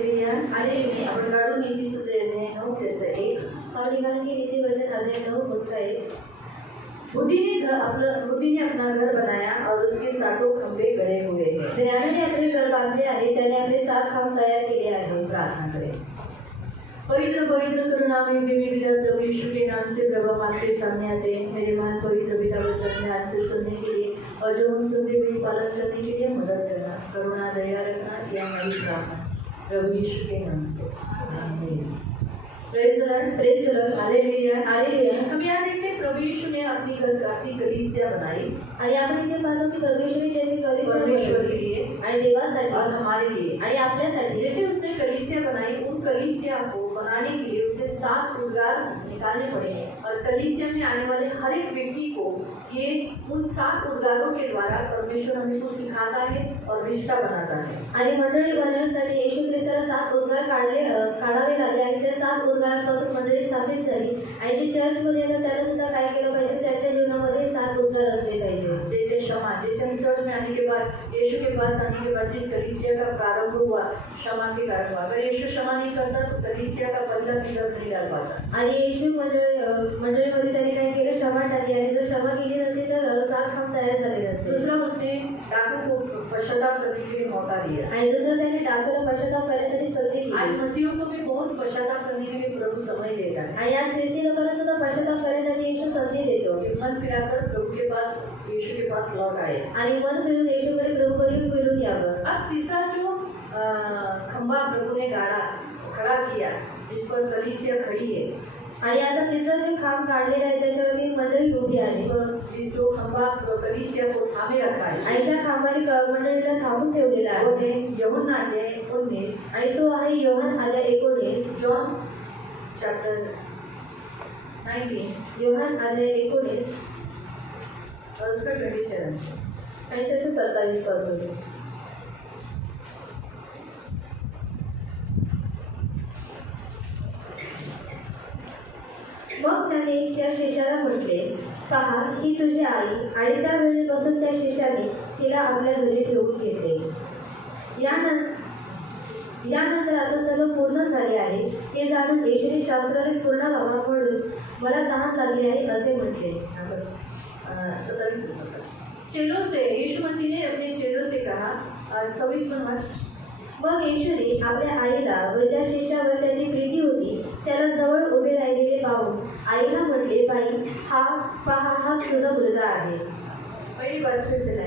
Hallelujah hallelujah. आपण काढून नीतिसूत्र 9:1 और निकालें कि नीति वचन अध्याय 9 उसका 1। बुद्धि ने अपना घर बनाया और उसके सातों खंभे गड़े हुए हैं। ज्ञानाने अपने घर बांधले आहे, त्याने आपले 7 खांब तयार केले आहे। प्रार्थना करें। पवित्र पवित्र करुणामय देवी पिता प्रभु यीशु के नाम से प्रभु हम आपके सामने आते हैं। मेरे महान पवित्र पिता वचन ध्यान से सुनने के लिए और जो हम सुनते हुए पालन करने के लिए मदद करना, करुणा दया रखना, यह हमारी प्रार्थना प्रभु यीशु के नाम से आमीन। Praise the lord hallelujah hallelujah. हम यहाँ देखते हैं प्रभु यीशु ने अपनी कलीसिया बनाई आणि आपण इथे पाहतो की प्रभु यीशु ने जैसे कलीसिया परमेश्वर के लिए आणि देवासाठी और हमारे लिए आणि आपल्यासाठी जैसे उसने कलीसिया बनाई, उन कलीसिया को बनाने के लिए उसे 7 उद्गार निकालने पड़े और कलीसिया में आने वाले हर एक व्यक्ति को ये उन 7 उद्गारों के द्वारा परमेश्वर हमें कुछ सिखाता है और रिश्ता बनाता है। आणि मंडळी बनवण्यासाठी येशू ख्रिस्ताला 7 उद्गार काढावे लागले आणि त्या 7 उद्गारांपासून मंडळी स्थापित झाली आणि जे चर्चमध्ये येतात त्याला सुद्धा काय केलं पाहिजे, त्याच्या जीवनामध्ये 7 उद्गार असले पाहिजे। जैसे क्षमा, जैसे हम चर्च में आने के बाद यीशु के पास आने के बाद जिस कलीसिया का प्रारंभ हुआ क्षमा के कारण हुआ। अगर यीशु क्षमा नहीं करता तो कलीसिया का पहला पिलर नहीं डाल पाता। आणि येशू मंडळीमध्ये त्यांनी काय केलं, क्षमा टाकली आणि जर क्षमा केली नसती तर 7 खांब तयार झाले नसते। दूसरा उसने डाकू को पश्चाताप करने के लिए मौका दिया आणि दुसरं त्याने डाकूला पश्चाताप करण्यासाठी संधी दिली। आज मसीहों को भी बहुत पश्चाताप करने के लिए प्रभु समय देता है आणि आज ख्रिस्ती लोकांना सुद्धा पश्चाताप करण्यासाठी येशू संधी देतो। मन फिराकर प्रभु के पास यीशु के पास लौट आए आणि मन फिरून येशूकडे प्रभूकडे फिरून यावं। अब तीसरा जो खंबा प्रभु ने खड़ा किया जिस पर कलीसिया खड़ी है आणि आता तिसरा जो खांब काढलेला आहे त्याच्यावरती मंडळी उभी आहे। जो खंबा कलीसिया को थामे रखा है आणि ज्या खांबाने मंडळीला थांबून ठेवलेला आहे वो है यूहन्ना अध्याय 19 आणि तो आहे योहान अध्याय 19 जॉन चॅप्टर 19 योहान अध्याय 19 उसका 27 आणि त्याचं 27 पासून। मग त्याने त्या शिष्याला म्हटले, पहा ही तुझी आई। आणि त्या वेळेपासून त्या शिष्याने तिला आपल्या घरी ठेवून घेतले। यानंतर आता सर्व पूर्ण झाले आहे हे जाणून येशूने शास्त्राने पूर्ण व्हावा म्हणून मला तहान लागली आहे असे म्हटले। चेलों से यीशु मसीह ने अपने चेलों से कहा 26 मग येशूने आपल्या आईला व ज्या शिष्यावर त्याची प्रीती होती त्याला जवळ उभे राहिलेले पाहून आईला म्हटले, बाई हा तुझा मुलगा आहे। पहिली बात से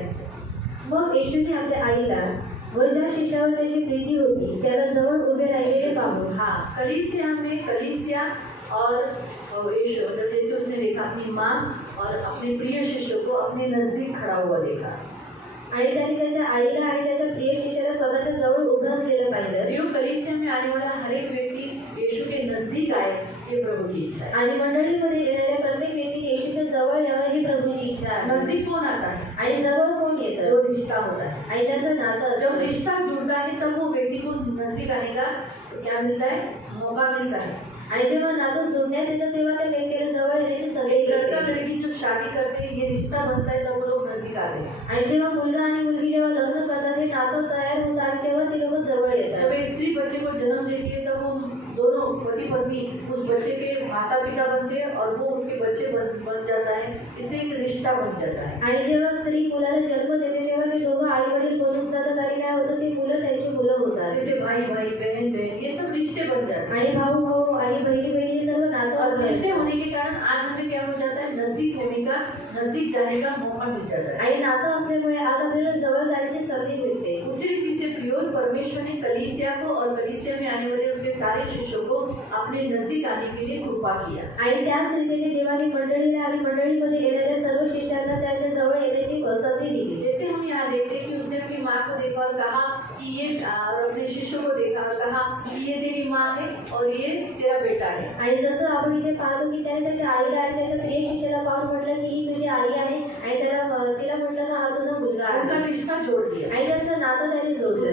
मग येशूने आपल्या आईला व ज्या शिष्यावर त्याची प्रीती होती त्याला जवळ उभे राहिलेले पाहून कलीसिया और यीशु जैसे उसने देखा अपनी माँ और अपने प्रिय शिष्य को अपने नजदीक खड़ा हुआ देखा आणि त्याने त्याच्या आईला आणि त्याच्या प्रिय शिष्याला स्वतःच्या जवळ उभं असलेलं पाहिलं। यो कलीसिया में आने वाला हर एक व्यक्ति यीशु के नजदीक आए ये प्रभु की इच्छा है आणि मंडळीमध्ये येणाऱ्या प्रत्येक व्यक्ती येशूच्या जवळ यावं ही प्रभूची इच्छा आहे। नजदीक कौन आता है आणि जवळ कोण येतं, जो रिश्ता होता है आणि त्याचं नातं जब रिश्ता जुड़ता है तब वो व्यक्ति को नजदीक आने का क्या मिलता है, मौका मिलता है। आणि जेव्हा नातं जुळण्यात येतं तेव्हा त्या व्यक्तीला जवळ येण्याची संधी मिळते। लड़का लड़की जब शादी करते हैं ये रिश्ता बनता है तब वो लोग नजदीक आते हैं आणि जेव्हा मुलगा आणि मुलगी जेव्हा लग्न करतात हे नातं तयार होतं आणि तेव्हा ते लोक जवळ येतात। जब एक स्त्री बच्चे को जन्म देती है तब वो दोनों पति पत्नी उस बच्चे के माता पिता बनते हैं और वो उसके बच्चे बन जाता है। इसे एक रिश्ता बन जाता है आणि जेव्हा स्त्री मुलाला जन्म देते तेव्हा ते दोघं आई वडील बनून जातात आणि काय होतं ते मुलं त्यांची मुलं होतात। जैसे भाई भाई बहन बहन ये सब रिश्ते बन जाते हैं आणि भाऊ भाऊ आणि बहिणी बहिणी सर्व नातं और रिश्ते होने के कारण आज हमें क्या हो जाता है, नजदीक जाने का मौका मिल जाता है आणि नातं असल्यामुळे आज आपल्याला जवळ जाण्याची संधी मिळते। उसी रीति से प्रियोर परमेश्वर ने कलीसिया को और कलीसिया में आने वाले उसके सारे शिष्यों को अपने नजदीक आने के लिए कृपा किया आणि त्याच रीतीने देवाने मंडळीला आणि मंडळीमध्ये येणाऱ्या सर्व शिष्यांना त्याच्या जवळ येण्याची संधी दिली। जैसे हम यहाँ देखते हैं कि उसने अपनी माँ को देखा और कहा कि ये और अपने शिष्यों को देखा और कहा कि ये तेरी माँ है और ये तेरा बेटा है। आणि जसं आपण इथे पाहतो की त्याने त्याच्या आईला आणि त्याच्या प्रिय शिष्याला पाहून म्हटलं की ही तुझी आई आहे आणि तिला म्हटलं का हा तुझा मुलगा आहे। उनका रिश्ता जोड़ दिया आणि त्यांचं नातं त्याने जोडलं।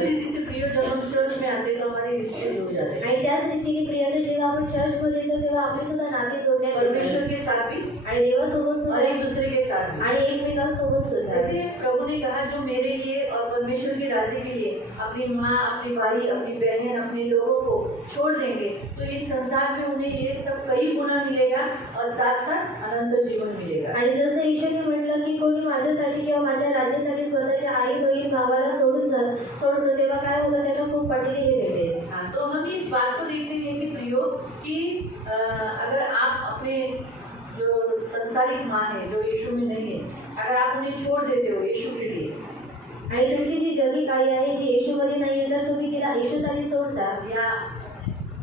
जब हम चर्च में आते तो हमारे रिश्ते जुड़ जाते हैं आणि त्याच त्याच रीतीने प्रियाने जेव्हा आपण चर्चमध्ये येतो तेव्हा आपली सुद्धा नाती जोडण्यात परमेश्वर के साथ भी आणि देवासोबत और सुद्धा एक दूसरे के साथ भी। आणि एकमेकांसोबत सुद्धा। जैसे प्रभु ने कहा जो मेरे लिए और परमेश्वर के राज्य के लिए अपनी माँ, अपनी भाई, अपनी बहन, अपने लोगों को छोड़ देंगे तो इस संसार में उन्हें ये सब कई गुना मिलेगा और साथ साथ अनंत जीवन मिलेगा। आणि जसं ईश्वरने म्हटलं की कोणी माझ्यासाठी किंवा माझ्या राज्यासाठी स्वतःच्या आई बहीण भावाला सोडतो तेव्हा काय होतं त्याच्या खूप पटीने हे भेटेल। हाँ, तो हम इस बात को देखते हैं कि प्रियो कि अगर आप अपने जो संसारिक माँ है जो यीशु में नहीं है, अगर आप उन्हें छोड़ देते हो यीशु के लिए आणि तुमची जी जगी आई आहे जी येशूमध्ये नाही जर तुम्ही तिला येशूसाठी सोडता या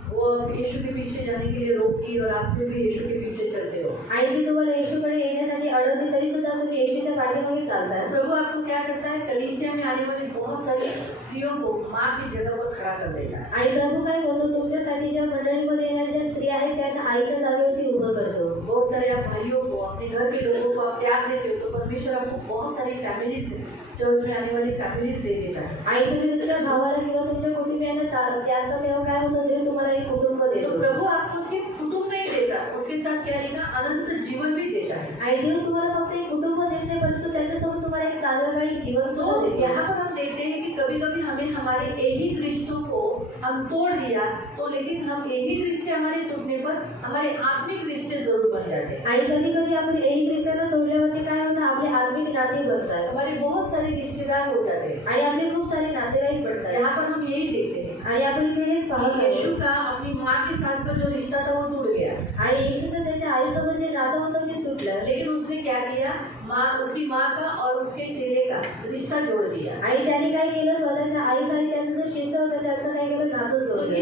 वो यीशु के पीछे जाने के लिए रोकती और आप फिर भी यीशु के पीछे चलते हो आणि ती तुम्हाला येशूकडे येण्यासाठी अडवते तरी सुद्धा तुम्ही येशूच्या पाठीमागे चालता। प्रभु आपको क्या करता है, कलीसिया में आने वाली बहुत सारी स्त्रियों को माँ की जगह पर खड़ा कर देता है। आणि प्रभू काय करतो तुमच्यासाठी ज्या मंडळीमध्ये येणाऱ्या ज्या स्त्रिया आहेत त्यांना आईच्या जागेवरती उभं करतो। बहुत सारे आप भाइयों को अपने घर के लोगों को आप त्याग देते हो तो परमेश्वर आपको बहुत सारी फैमिलीज चर्च में आने वाली फैमिलीज दे देता है। आणि तुम्ही तुमच्या भावाला किंवा तुमच्या कुटुंबियांना त्यागता तेव्हा काय होतं देव तुम्हाला एक कुटुंब तो देतो। प्रभु आपको सिर्फ कुटुंब नहीं देता, उसके साथ क्या लिखा, अनंत जीवन भी देता है। आणि देव तुम्हाला फक्त एक कुटुंब देत नाही परंतु त्याच्यासोबत तुम्हाला एक सार्वकालिक जीवन सुद्धा तो देतो। यहाँ पर हम देखते हैं कि कभी कभी हमें हमारे ऐहिक रिश्तों को हम तोड़ दिया तो लेकिन हम ऐहिक रिश्ते हमारे टूटने पर हमारे आत्मिक रिश्ते जरूर बन जाते हैं। आणि कधी कधी आपण एक रिश्त्यांना तोडल्यावरती काय होतं आपले आत्मिक नाते बनतात हमारे बहुत सारे रिश्तेदार हो जाते हैं। आणि आपले खूप सारे नातेवाईक पडतात। यहाँ पर हम यही देखते हैं आणि आपण इथे हेच पाहत कि आहोत यीशु का अपनी माँ के साथ का जो रिश्ता था वो टूट गया, आणि येशूचं त्याच्या आईसोबत जे नातं होतं ते तुटलं। लेकिन उसने क्या किया, उसकी माँ का और उसके चेहरे का रिश्ता जोड़ दिया। आणि त्याने काय केलं स्वतःच्या आईचं आणि त्याचं जे शिष्य होतं त्याचं काय केलं नातं तो जोडलं।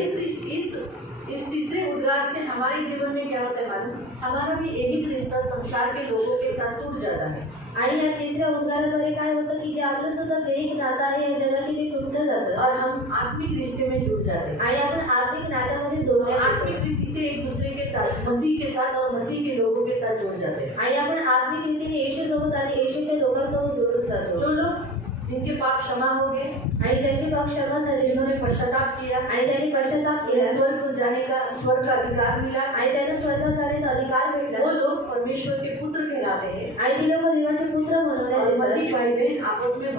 इस तीसरे उद्गार से हमारे जीवन में क्या होता है मालूम, हमारा भी ऐहिक रिश्ता संसार के लोगों के साथ टूट जाता है। आणि या तिसऱ्या उद्गाराद्वारे काय होतं की जे आपलं सुद्धा दैहिक नातं आहे या जगाशी ते तुटलं जातं और हम आत्मिक रिश्ते में जुड़ जाते हैं आणि आपण आत्मिक नात्यामध्ये जोडल्या आत्मिक रीति से एक दूसरे के साथ, मसीह के साथ और मसीह के लोगों के साथ जुड़ जाते हैं। आणि आपण आत्मिक रीतीने येशूसोबत आणि येशूच्या लोकांसोबत जोडून जातो। जो लोग जिनके पाप क्षमा हो गए आणि ज्यांचे पाप क्षमा झाले, जिन्होंने पश्चाताप किया आणि त्यांनी पश्चाताप केला, स्वर्ग को जाने का स्वर्ग का अधिकार मिला आणि त्यांना स्वर्गात जाण्याचा अधिकार भेटला, वो लोग परमेश्वर के पुत्र कहलाते हैं आणि ती लोक देवाचे पुत्र म्हणवण्यात और येतात। मसीह भाई बहन आपस में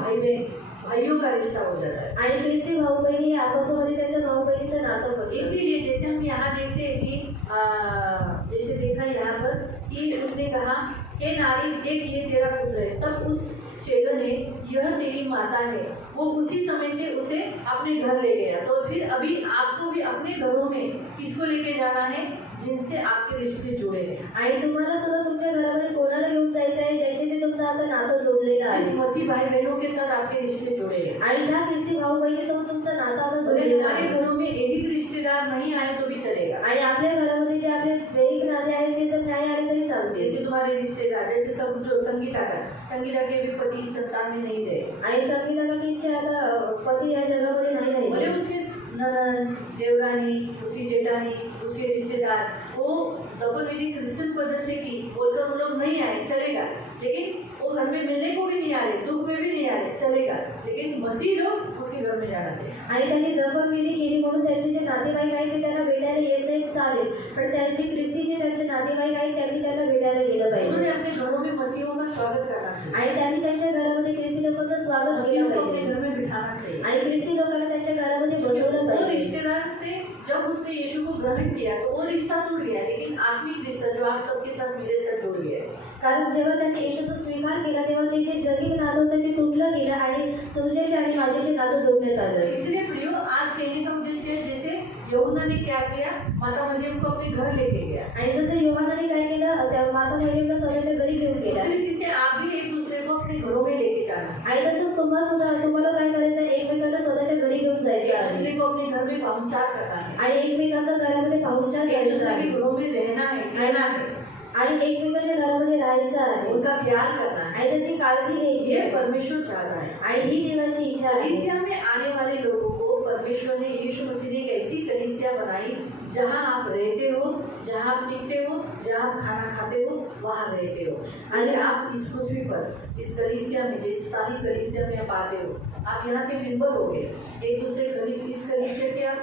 भाइयों का रिश्ता हो जाता है। आणि ख्रिस्ती भाऊ बहिणी हे आपसामध्ये त्यांच्या भाऊ बहिणीचं नातं होतं। इसीलिए जैसे हम यहाँ देखते हैं कि जैसे देखा यहाँ पर कि उसने कहा हे नारी देख ये तेरा पुत्र है, तब उस चेलों ने यह तेरी माता है, वो उसी समय से उसे अपने घर ले गया। तो फिर अभी आपको भी अपने घरों में किसको लेके जाना है, जिनसे आपके रिश्ते जुड़े हैं। आणि तुम्हाला सुद्धा तुमच्या घरामध्ये कोणाला घेऊन जायचं आहे ज्याच्याशी तुमचं आता नातं जोडलेलं आहे, जिस मसीह भाई बहनों के साथ आपके रिश्ते जुड़े हैं। आणि ज्या ख्रिस्ती भाऊ बहिणीसोबत तुमचं नातं आता भले जोडलेलं हमारे आहे। घरों में एक रिश्तेदार नहीं आए तो भी चलेगा। आणि आपल्या घरामध्ये जे आपले दैहिक नाते आहेत ते जर नाही आले तरी चालते। जैसे तुम्हारे रिश्तेदार, जैसे सब जो संगीता के भी पति इस संसार में नहीं रहे, आणि संगीता काकींचे आता पती या जगामध्ये नाही भले राहिले, उसके ननद, देवरानी, उसकी जेठानी, उसके रिश्तेदार वो दफन विधि क्रिश्चियन वजह से की बोलकर वो लोग नहीं आए चलेगा, लेकिन वो घर में मिलने को भी नहीं आ रहे, दुख में भी नहीं आ रहे चलेगा, लेकिन मसीह लोग उसके घर में जाना चाहिए। आणि त्यांनी दफन विधी केली म्हणून त्यांचे जे नातेवाईक आहेत ते त्यांना भेटायला येत नाही चालेल, पण त्यांचे ख्रिस्ती जे त्यांचे नातेवाईक आहेत त्यांनी त्यांना भेटायला गेलं उन्होंने पाहिजे अपने घरों में मसीहों का स्वागत करना चाहिए, आणि त्यांनी त्यांच्या घरामध्ये ख्रिस्ती लोकांचं स्वागत मसीहों केलं को अपने पाहिजे घर में बिठाना चाहिए। आणि ख्रिस्ती लोकांना त्यांच्या घरामध्ये बसवलं वो पाहिजे। रिश्तेदार से जब उसने यीशु को ग्रहण किया तो वो रिश्ता टूट गया, लेकिन आत्मिक रिश्ता जो आप सबके साथ मेरे साथ जुड़ गया है। कारण जेव्हा त्यांनी येशूचा स्वीकार केला तेव्हा ते जे जगिक नातं होतं ते तुटलं गेलं आणि तुमच्याशी आणि माझ्याशी नातं जोडण्यात तो आलं। इसलिए प्रियो आज कहने का उद्देश्य है, जैसे यूहन्ना ने क्या किया, माता मरियम को अपने घर लेके गया, आणि जसं योहानाने काय केलं त्या माता मरियमला स्वतःच्या घरी घेऊन गेला, उसी रीति से आप भी एक दूसरे को अपने घरों में लेके जाना, आणि तसंच तुम्हाला काय करायचं आहे एकमेकांना स्वतःच्या घरी घेऊन जायचं एक आहे दूसरे को अपने घर में पहुंचार करना है, आणि एकमेकांच्या घरामध्ये पाहुणचार एक करायचा दूसरे के आहे घरों में रहना है, आणि एकमेकांच्या घरामध्ये राहायचं आहे उनका प्यार करना है। आणि त्याची काळजी घ्यायची ये आहे परमेश्वर चाहता है। आणि ही देवाची इच्छा आहे। कलीसिया में आने वाले लोगों को परमेश्वर ने, यीशु मसीह ने एक ऐसी कलीसिया कलीसिया बनाई जहाँ आप रहते हो, जहाँ आप टिकते हो, जहाँ आप खाना खाते हो, वहाँ रहते हो। अगर आप इस पृथ्वी पर इस कलीसिया में, जिस स्थानीय कलीसिया में आप आते हो, आप यहाँ के मेंबर हो गए, एक दूसरे इस कलीसिया के आप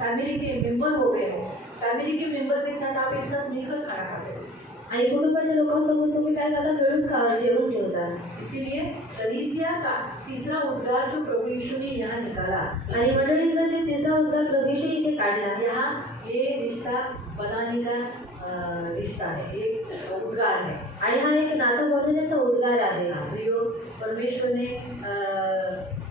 फैमिली के मेंबर हो गए हो। फॅमिली के मेंबर के साथ आप एक साथ मिलकर खाना खाते हो आणि कुटुंबाच्या लोकांसोबत तुम्ही काय करता, मिळून जेवण जेवता। इसीलिए कलीसिया का तीसरा उद्गार जो प्रभु यीशु ने यहाँ निकाला, आणि मंडळीचा जे तिसरा उद्गार प्रभु येशू इथे काढला, यहाँ ये रिश्ता बनाने का रिश्ता है, एक उद्गार है। आणि हा एक नातं बनवण्याचा उद्गार आहे। प्रियो, परमेश्वर ने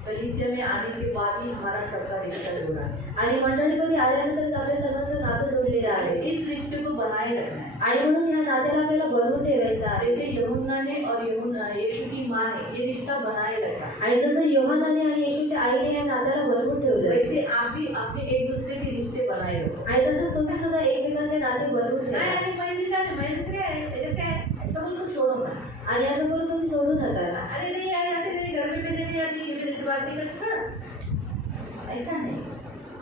कलीसिया में आने के बाद ही हमारा सबका रिश्ता जोड़ा है आणि मंडळीमध्ये आल्यानंतर आपल्या सर्वांचं नातं जोडलेलं आहे। इस रिश्ते को बनाए रखना है आणि म्हणून या नात्याला आपल्याला बनवून ठेवायचं आहे। जैसे यूहन्ना ने और यीशु की माँ ने ये रिश्ता बनाए रखा, आणि जसं यूहन्नाने आणि येशूच्या आईने या नात्याला बनवून ठेवलं, वैसे आप भी अपने एक दूसरे के रिश्ते बनाए रखो। आणि तसंच तुम्ही सुद्धा एकमेकांचे नाते बनवून ठेवा। ऐसा बोलकर छोड़ो ना। आणि असं करून तुम्ही सोडू नका। अरे नहीं यार, तेरे घर में मेरे नहीं आती, ये मेरे से बात नहीं करता, ऐसा नहीं।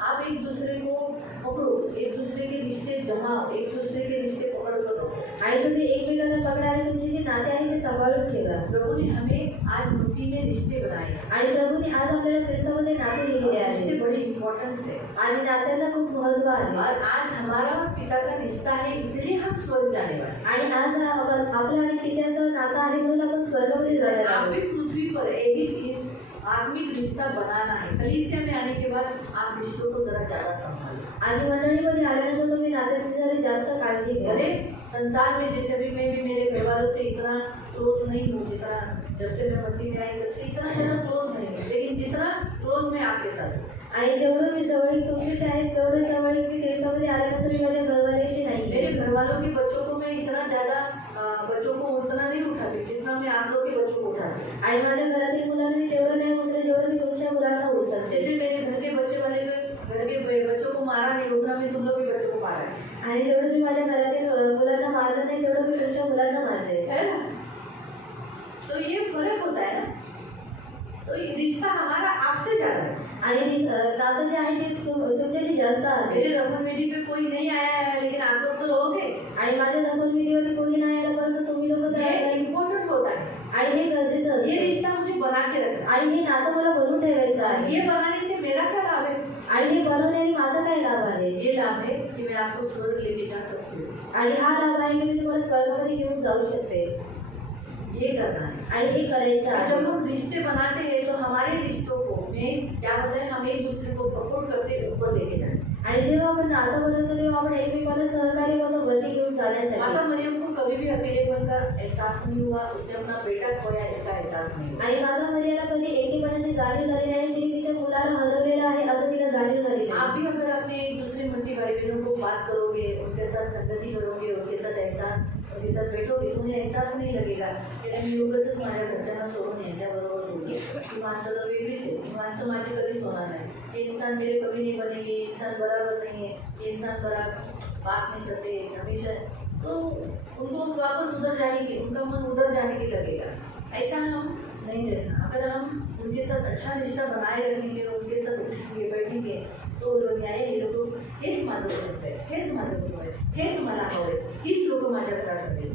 आप एक दूसरे को पकड़ो, एक दूसरे के रिश्ते जमाओ, एक दूसरे के रिश्ते पकड़ कर रखो। आणि तुम्ही एकमेकांना पकडा आणि तुमचे जे नाते आहे ते सांभाळून ठेवा। प्रभु ने हमें आज मसीह में रिश्ते बनाए आणि प्रभूने आज आपल्याला ख्रिस्तामध्ये नाते दिलेले और रिश्ते आहे बड़ी इम्पोर्टेंस है। आणि नात्यांना खूप महत्त्व आहे। और आज हमारा पिता का रिश्ता है, इसलिए हम स्वर्ग जाने वाले हैं। आणि आज हा आपला आणि पित्याचं नातं आहे म्हणून आपण स्वर्गामध्ये जाणार आप आहोत। भी पृथ्वी पर एक इस आत्मिक रिश्ता बनाना है। कलीसिया में आने के बाद आप रिश्तों को जरा ज्यादा संभालो। आणि मंडळीमध्ये आल्यानंतर तुम्ही नात्याची जरा जास्त काळजी घ्या। भले संसार में जैसे भी मैं भी मेरे घर वालों से इतना क्लोज नहीं हूँ जितना जब से मैं मसीह में आई तब से इतना ज़्यादा क्लोज नहीं हूँ, लेकिन जितना क्लोज मैं आपके साथ हूँ। आणि जेवढं मी जवळीक तुमच्याशी आहे तेवढं जवळीक मी ख्रिस्तामध्ये आल्यानंतर मी माझ्या घरवाल्याशी नाही। मेरे घर वालों के बच्चों को मैं इतना ज़्यादा बच्चों को उतना नहीं उठाती जितना मैं आप लोग के बच्चों को उठाती हूँ। आणि माझ्या घरातील मुलांना मी तेवढं नाही उचलते जेवढं मी तुमच्या मुलांना उचलते। जैसे मेरे घर के बच्चे वाले घर के बच्चों को मारा नहीं उतना मैं तुम लोग के बच्चों को मारा है। आणि जेवढं मी माझ्या घरातील मुलांना मारलं नाही तेवढं मी तुमच्या मुलांना मारते, है ना? तो ये फर्क होता है ना। तो ये रिश्ता हमारा आपसे ज़्यादा है। आणि नातं जे आहे ते तुमच्याशी जास्त आहे। मेरे दफनविधि पे कोई नहीं आया है, लेकिन आप लोग तो रहोगे। आणि माझ्या दफनविधीवरती कोणी नाही आलं परंतु तुम्ही लोक तर ये आहे। इम्पोर्टेंट होता है। आणि हे गरजेचं असतं। ये रिश्ता मुझे बना के रखना आणि हे नातं मला बनवून ठेवायचं है। आहे। ये बनाने से मेरा क्या लाभ है? आणि हे बनवण्याने माझा काय लाभ आहे? ये लाभ है कि मैं आपको स्वर्ग लेके जा सकती हूँ। आणि हा लाभ आहे की मी तुम्हाला स्वर्गामध्ये घेऊन जाऊ शकते। ये करना है। आणि हे करायचं जब आहे। हम रिश्ते बनाते हैं तो हमारे रिश्तों को में क्या होता है, हम एक दूसरे को सपोर्ट करते ऊपर लेके जाते हैं। आणि जेव्हा आपण नातं बनवतो तेव्हा आपण एकमेकांना सहकार्य करतो वरती घेऊन माता जाण्यासाठी। मरियम को कभी भी अकेलेपन का एहसास नहीं हुआ, उसने अपना बेटा खोया इसका एहसास नहीं हुआ। आणि माता मरियाला कधी एकटेपणाची जाणीव झाली नाही, तिने तिच्या मुलाला हरवलेलं आहे असं तिला जाणीव झाली नाही। आप भी अगर अपने एक दूसरे मसीह भाई बहनों को बात करोगे, उनके साथ संगति करोगे, उनके साथ उनके साथ बैठोगे, तुम्हें एहसास नहीं लगेगा की मी उगाचच माझ्या घरच्यांना सोडून यांच्याबरोबर जोडलो। ही माणसं तर वेगळीच आहे, ही माणसं माझी कधीच होणार नाही। ये इंसान मेरे कभी नहीं बनेंगे, ये इंसान बराबर नहीं है, ये इंसान बात नहीं करते हमेशा, तो उनको वापस उधर जाने की, उनका मन उधर जाने की लगेगा। ऐसा हम नहीं रहना। अगर हम उनके साथ अच्छा रिश्ता बनाए रखेंगे, उनके साथ उठेंगे बैठेंगे, तो लोक हे लोक हेच माझं कुटुंब आहे, हेच माझं कुटुंब आहे, हेच मला हवं आहे, हीच लोक माझ्या घरात हवे।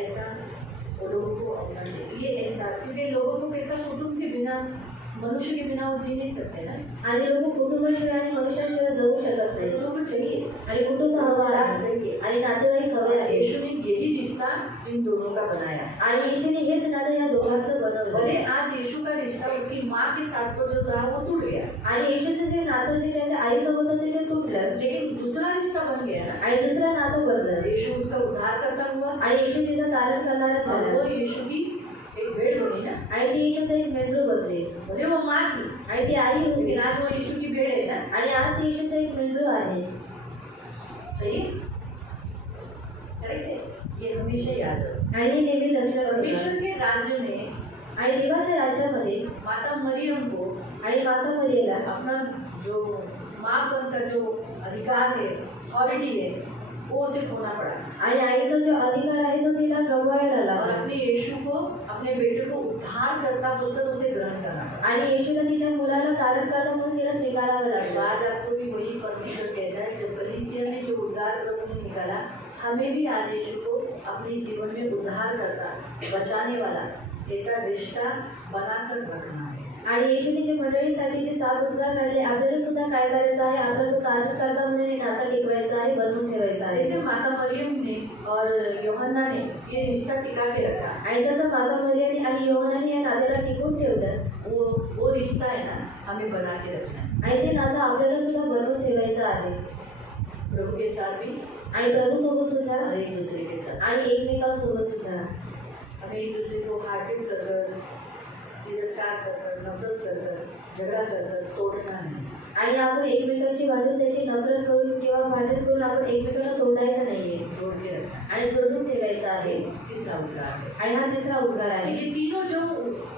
ऐसा वो लोगों को अपना चाहिए ये एहसास, क्योंकि लोगों को कैसा कुटुंब के बिना, मनुष्य के बिना वो जी नहीं सकते ना। आणि लोक कुटुंबाशिवाय आणि मनुष्याशिवाय जगू शकत नाही। लोगों को चाहिए आणि कुटुंब हवं आहे चाहिए आणि नातेवाईक हवे आहे। यीशु ने यही रिश्ता इन दोनों का बनाया। आणि येशूने हेच नातं या दोघांचं बनवलं। भले आज यीशु का रिश्ता उसकी माँ के साथ तो जो था वो टूट गया, आणि येशूचं जे नातं जे त्याच्या आईसोबत होतं ते तुटलं, लेकिन दूसरा रिश्ता बन गया ना। आणि दुसरं नातं बनलं। यीशु उसका उद्धार करता हुआ, आणि येशू तिचं तारण करणारा और झाला। वो यीशु की एक भेड़ होगी ना। आणि ती येशूचं एक मेंढरू बनते। भले वो माँ थी, आणि ती आई होती, लेकिन आज वो यीशु की भेड़ है ना। आणि आज ती येशूचं एक मेंढरू आहे। सही करेक्ट है, ये हमेशा याद रखो। आणि हे नेहमी लक्षात परमेश्वर ठेवा। के राज्य में आणि देवाच्या राज्यामध्ये माता मरियम को आणि माता मरियेला अपना जो माँ बनने का जो अधिकार है, ऑथोरिटी है, वो उसे खोना पड़ा। आणि आईचा जो अधिकार आहे तो तिला गमवायला और लागला। अपने यीशु को, अपने बेटे को उद्धार करता बोलकर उसे ग्रहण करना पड़ा। आणि येशूला तिच्या मुलाला तारण करता म्हणून तिला स्वीकारावं लागलं। आज आपको भी परमेश्वर कहता है, जब कलीसिया ने जो उद्धार प्रभु ने निकाला, हमें भी आज यीशु को अपने जीवन में उद्धार करता, बचाने वाला ऐसा रिश्ता बनाकर रखना है। आणि येशूने जे मंडळीसाठी जे 7 उद्गार काढले, आपल्याला सुद्धा काय करायचं आहे? आपल्याला तो तारणकर्ता म्हणून नाता टिकवायचा आहे, बनवून ठेवायचा आहे। जैसे माता मरियम ने और यूहन्ना ने ये रिश्ता टिका के रखा, आणि जसं माता मरियम आणि योहानाने या नात्याला टिकवून ठेवलं, वो रिश्ता है ना, हमें बना के रखना है। आणि ते नातं आपल्याला सुद्धा बनवून ठेवायचं आहे, प्रभु के साथ भी आणि प्रभूसोबत सुद्धा और एक दूसरे के साथ। आणि एकमेकांसोबत सुद्धा हमें एक दूसरे को हार्टेड कर, तिरस्कार कर, नफरत कर, झगड़ा कर तोड़ना नहीं। आणि आपण एकमेकांची वाटून त्याची नफरत करून किंवा भांडण करून आपण एकमेकांना तोडायचं नाहीये, जोड़ के रखना आणि जोडून ठेवायचं आहे। तीसरा उद्गार है। आणि हा तिसरा उद्गार आहे। ये तीनों जो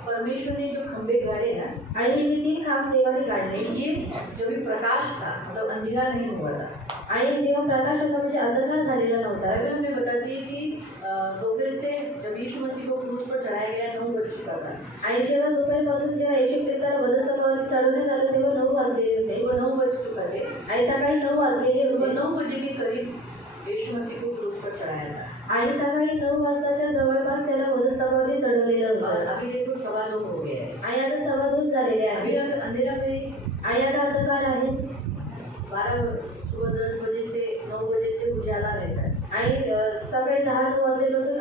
परमेश्वर ने जो खंबे गाड़े ना, आणि हे जे 3 खांब देवाने काढले, ये जब भी प्रकाश था, मतलब अंधेरा नहीं हुआ था। आणि जेव्हा प्रकाश होता म्हणजे अंधकार झालेला नव्हता। बाइबल हमें बताती है कि दोपहर से जब यीशु मसीह को क्रूस पर चढ़ाया गया 9 बज चुका था। आणि जेव्हा दुपारपासून जेव्हा येशू ख्रिस्ताला वधस्तंभावर चढवण्यात आलं तेव्हा 9 वाजलेले होते। सुबह 9 बज चुका थे। आणि सकाळी 9 वाजलेले सुबह होते। 9 बजे के करीब यीशु मसीह को क्रूस पर चढ़ाया था। आणि सकाळी 9 वाजताच्या जवळपास त्याला वधस्तंभावर चढवलेलं और होतं। अभी देखो 2:15 हो गए हैं। आणि आता 2:15 झालेले अभी आहे। अंधेरा में आणि आता अंधकार आहे। 12 सुबह 10 बजे से 9 बजे से उजाला रहता है। आणि सकाळी 10 वाजल्यापासून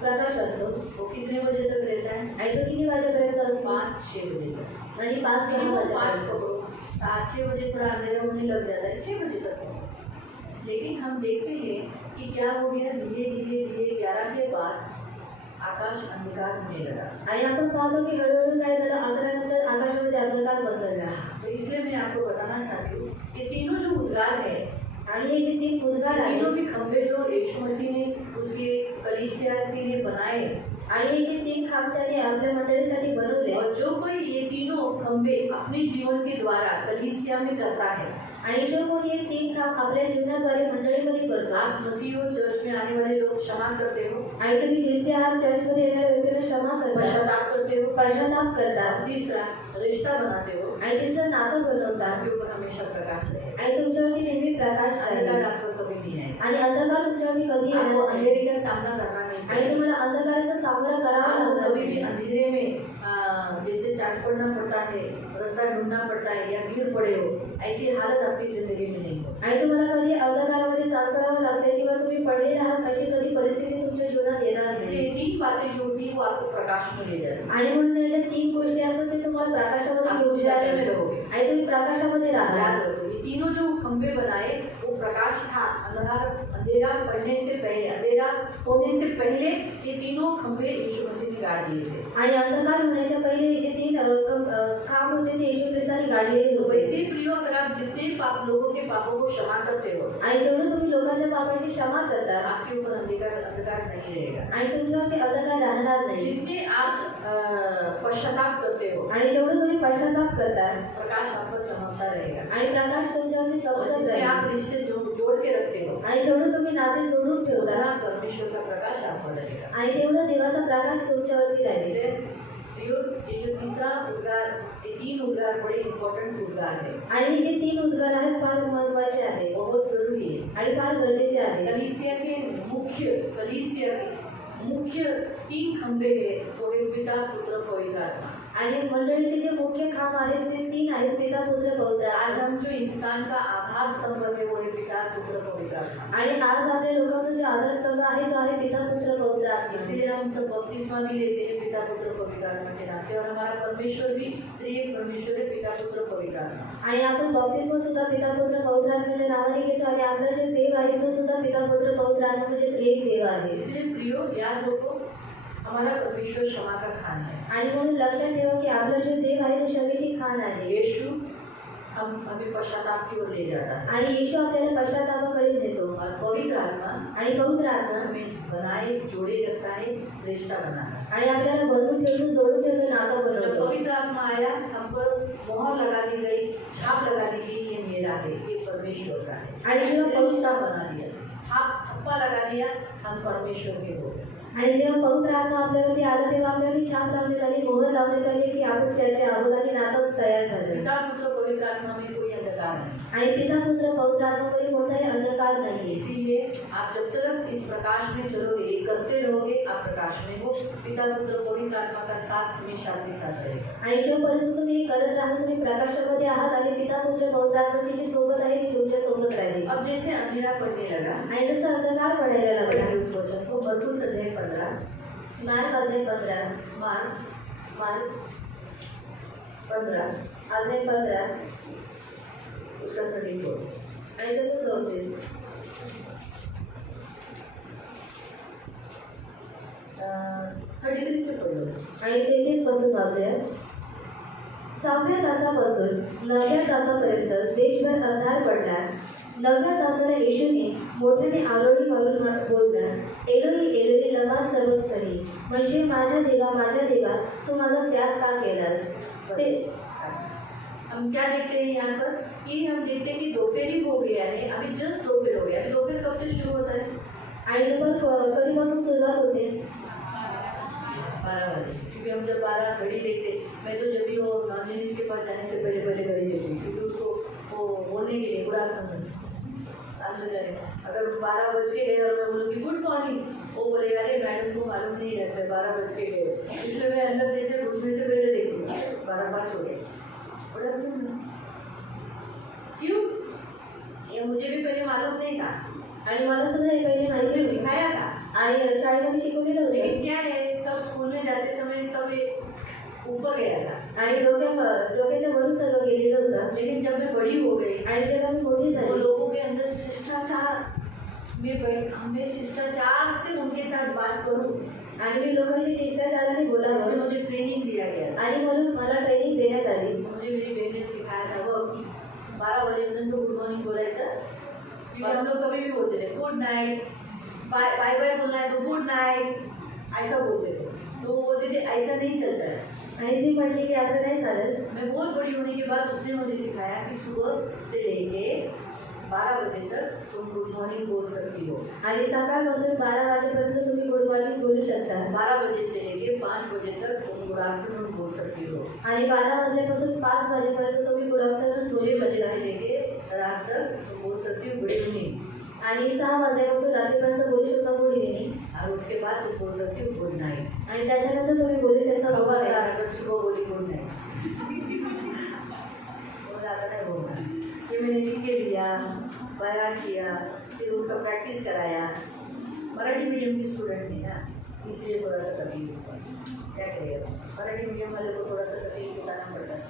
प्रकाश असतो। वो कितने बजे तक रहता है? आणि तो किती वाजेपर्यंत असतो? 5-6 बजे तक। आणि 5-6 5 वाजेपर्यंत। पकड़ो, 7-6 बजे थोड़ा अंधेरा होने लग जाता है, 6 बजे तक। लेकिन हम देखते हैं कि क्या हो गया, धीरे धीरे धीरे 11 के बाद आकाश अंधकार होने लगा। आणि आपण पाहतो की हळूहळू काय झालं, 11 नंतर आकाशामध्ये अंधकार पसरला। तो इसलिए मैं आपको बताना चाहती हूँ, ये तीनों जो उद्गार है, आणि हे जे 3 उद्गार आहेत, तीनों भी खंबे जो यीशु मसीह ने उसके कलीसिया के लिए बनाए, आणि हे जे 3 खांब त्याने आपल्या मंडळीसाठी बनवले, और जो कोई ये तीनों खंबे अपने जीवन के द्वारा कलीसिया में करता है, आणि जो कोणी हे 3 खांब आपल्या जीवनाद्वारे मंडळीमध्ये करतो, आप मसीह हो, चर्च में आने वाले लोग क्षमा करते हो, आणि तुम्ही ख्रिस्ती आहात, चर्चमध्ये येणाऱ्या व्यक्तीला क्षमा करता, पश्चाताप करते हो, पश्चाताप करता, तीसरा रिश्ता बनाते हो, आणि तिसरं नातं बनवता, आपके ऊपर हमेशा प्रकाश रहे, आणि तुमच्यावरती नेहमी प्रकाश अंधकार आहे, आप पर कभी नहीं आएगा। आणि अंधकार तुमच्यावरती कधी येणार आपको नाही, अंधेरे का सामना करना नहीं आणि पड़ेगा। तुम्हाला अंधकाराचा सामना करावा आपको लागणार कभी भी नाही। अंधेरे में जैसे चाट पड़ना पड़ता है, रास्ता ढूंढना पड़ता है, या गिर पड़े हो, ऐसी हालत आपकी जिंदगी में नहीं हो। आणि तुम्हाला कधी अंधकारामध्ये चाचपडावं लागते किंवा तुम्ही पडलेले आहात अशी कधी परिस्थिती तुमच्या जीवनात येणार इसलिए नाही। ये 3 बातें जो होती है वो आपको प्रकाश में ले जाती है। आणि म्हणून या ज्या 3 गोष्टी असतात ते तुम्हाला प्रकाशामध्ये आप घेऊन उजाले जातात, में रहोगे। आणि तुम्ही प्रकाशामध्ये राहणार। याद रखो, ये तीनों जो खंबे बनाए वो प्रकाश था। अंधेरा पड़ने से पहले, अंधेरा होने से पहले ये तीनों खंबे यीशु मसीह ने गाड़ दिए थे। आणि अंधकार होण्याच्या पहिले हे जे 3 खांब होते ते येशू ख्रिस्ताने गाडलेले तो होते। वैसे ही प्रियो, अगर आप जितने लोगों के पापों को क्षमा करते हो, आणि जेवढं तुम्ही लोकांच्या पापांची क्षमा करता, आपके ऊपर अंधकार नहीं रहेगा। आणि तुमच्यावरती अंधकार राहणार नाही, जितने आप पश्चाताप करते हो, आणि जेवढं तुम्ही पश्चाताप करता, प्रकाश आप पर चमकता रहेगा। आणि प्रकाश तुमच्यावरती और चमकत जितने आप राहील, रिश्ते जोड़ के रखते हो, आणि जेवढं तुम्ही नाते जोडून ठेवता, उतना परमेश्वर का प्रकाश आप पर रहेगा। आणि तेवढं देवाचा प्रकाश तुमच्यावरती राहील। इसलिए प्रियो, ये जो तीसरा उद्गार, ये 3 उद्गार बड़े इम्पोर्टेंट उद्गार है, आणि हे जे 3 उद्गार आहेत फार महत्त्वाचे आहेत बहुत जरूरी है। आणि फार गरजेचे आहेत। कलीसिया के मुख्य 3 खंबे है, वो है पिता, पुत्र, पवित्र आत्मा। आणि मंडळीचे जे मुख्य खांब आहेत ते 3 आहेत, पिता, पुत्र, पवित्र आज आत्मा। हम जो इंसान का आधार स्तंभ है वो है पिता, पुत्र, पवित्र आत्मा। आणि आज आपल्या लोकांचा जो आधारस्तंभ आहे तो आहे पिता, पुत्र, पवित्र आत्मा। इसलिए हम सब बपतिस्मा भी लेते हैं पिता, पुत्र, पवित्र आत्मा के नाम से, और हमारा परमेश्वर भी त्रिएक परमेश्वर है, पिता, पुत्र, पवित्र आत्मा। आणि आपण बप्तिस्मा सुद्धा पिता, पुत्र, पवित्र आत्म्याच्या नावाने घेतो, आणि आपला जो देव आहे तो सुद्धा पिता, पुत्र, पवित्र आत्मा म्हणजे एक देव आहे। इसलिए प्रियो, याद रखो, हमारा परमेश्वर क्षमा का खान है। आणि म्हणून लक्षात ठेवा की आपला जो देव आहे तो क्षमेची खान आहे। यीशु हमें पश्चाताप की ओर ले जाता है, आणि येशू आपल्याला पश्चातापाकडे नेतो, और पवित्र आत्मा आणि पवित्र आत्मा हमें बनाए जोड़े रखता है, रिश्ता बनाता है। आणि आपल्याला बनवून ठेवतो, जोडून ठेवतो, नातं जब बनवतो। पवित्र आत्मा आया, हम पर मोहर लगा दी गई, छाप लगा दी गई, ये मेरा है, ये परमेश्वर का है। आणि जेव्हा रिश्ता पवित्र बना दिया, छाप थप्पा लगा दिया, हम परमेश्वर के हो गए। आणि जेव्हा पवित्र आत्मा आपल्यावरती आला तेव्हा आपल्यावरती छाप लावण्यात आली, मोहर लावण्यात आली की आपण त्याच्या अवधानी नातं तयार झालं। पिता, पुत्र, पवित्र आत्मा में कोई अंधकार अंधकार नहीं। आणि पिता पुत्र पवित्र आत्मामध्ये कोणताही अंधकार नाही. इसीलिए आप जब तक इस प्रकाश में चलोगे, ये करते रहोगे, आप प्रकाश में हो, पिता पुत्र पवित्र आत्मा का साथ हमेशा आपके साथ रहेगा. आणि जोपर्यंत तुम्ही हे करत राहा, तुम्ही प्रकाशामध्ये आहात आणि पिता पुत्र पवित्र आत्म्याची जी सोबत आहे ती तुमच्या सोबत राहील. अब जैसे अंधेरा पड़ने लगा, आणि जसं अंधकार पडायला लागला, उस वचन को मरकुस अध्याय 15, मार्क अध्याय 15, मार्क 15 अध्याय 15 उसका 34 आणि त्याचं 34 33 से पढ़ो. आणि 33 पासून वाचूया. 6व्या तासापासून 9व्या तासापर्यंत देशभर अंधार पडला. 9व्या तासाला येशूने मोठ्याने आरोळी मारून बोलला, एलोई एलोई लमा सर्वस्वरी, म्हणजे माझ्या देवा तू माझा त्याग का केलास. ते हम क्या देखते हैं यहाँ पर कि हम देखते हैं कि दोपहरी हो गया है. अभी जस्ट दोपहर हो गया. अभी दोपहर कब से शुरू होता है? आणि दुपार कधीपासून सुरुवात होते? 12 बजे. क्योंकि हम जब 12 घड़ी देखते, मैं तो जब भी वो नॉन के पास जाने से पहले घड़ी देखती, क्योंकि उसको वो बोलने के लिए गुड आफ्टरनून आंसर जाएगा. अगर 12 बज के गए और मैं बोलूँगी गुड मॉर्निंग, वो बोलेगा अरे मैडम को मालूम नहीं रहता 12 बज के गए. इसलिए मैं अंदर जैसे घुसने से पहले देखूँगी 12 हो गए. क्यों? ये मुझे भी पहले मालूम नहीं था आणि मला सुद्धा हे पहिले माहिती मुझे होती सिखाया था. आणि शाळेमध्ये शिकवलेलं होतं. लेकिन क्या है, सब स्कूल में जाते समय सब ऊपर गया था आणि डोक्याच्या वरून सर्व गेलेलं होतं. लेकिन जब मैं बड़ी हो गई आणि जेव्हा मी मोठी तो झाली, लोगों के अंदर शिष्टाचार मैं शिष्टाचार से उनके साथ बात करूं, आणि मी लोकांशी शिष्टाचाराने उसमें बोलावं मुझे ट्रेनिंग दिया गया. आणि म्हणून मला ट्रेनिंग देण्यात आली. मुझे मेरी बहन ने सिखाया था वो 12 बजेपर्यंत गुड मॉर्निंग बोलायचं. क्योंकि हम लोग कभी भी बोलते थे good night, bye bye bye बोलना है तो गुड नाइट, ऐसा बोलते थे. तो वो बोलते थे ऐसा नहीं चलता है. आणि ती म्हटली की असं नाही चालेल. मैं बहुत बड़ी होने के बाद उसने मुझे सिखाया कि सुबह से लेके 12 बजे तक तुम गुड मॉर्निंग बोल सकती हो. आणि सकाळपासून 12 वाजेपर्यंत तुम्ही गुड मॉर्निंग बोलू शकता. 12 बजे से लेके 5 बजे तक तुम गुड आफ्टरनून बोल सकती हो. आणि 12 वाजल्यापासून 5 वाजेपर्यंत तुम्ही गुड आफ्टरनून 6 बोलू बजे से शकता. लेके रात तक तुम बोल सकती हो गुड इवनिंग. आणि 6 वाजल्यापासून रात्रीपर्यंत बोलू शकता गुड इव्हिनिंग. और उसके बाद तुम बोल सकती हो गुड नाइट. आणि त्याच्यानंतर तुम्ही बोलू शकता गुड खबरदार, नाईट. अगर सुबह बोली गुड नाइट वो ज़्यादा नहीं बोलना. ये मैंने लिख के लिया, बयान किया, फिर उसका प्रैक्टिस कराया. मराठी मीडियम की स्टूडेंट थी ना, इसलिए थोड़ा सा तकलीफ हुआ. क्या करेगा, मराठी मीडियम वाले को थोड़ा सा तकलीफ उठाना पड़ता है.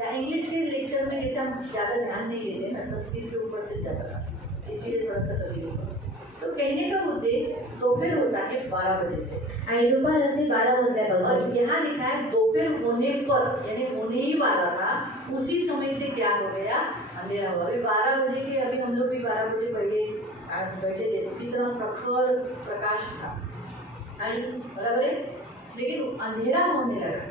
या इंग्लिश के लेक्चर में जैसे हम ज़्यादा ध्यान नहीं देते ना, सब चीज़ के ऊपर से जाता था, इसीलिए थोड़ा सा तकलीफ हुआ. तो कहने का उद्देश्य दोपहर होता है 12 बजे से आणि दुपार असते 12 वाजल्यापासून. और यहाँ लिखा है दोपहर होने पर, यानी होने ही वाला था, उसी समय से क्या हो गया, अंधेरा हुआ. अभी 12 बजे के, अभी हम लोग भी 12 बजे पहले आज बैठे थे तो कितना प्रखर प्रकाश था आणि बराबर है, लेकिन अंधेरा होने लगा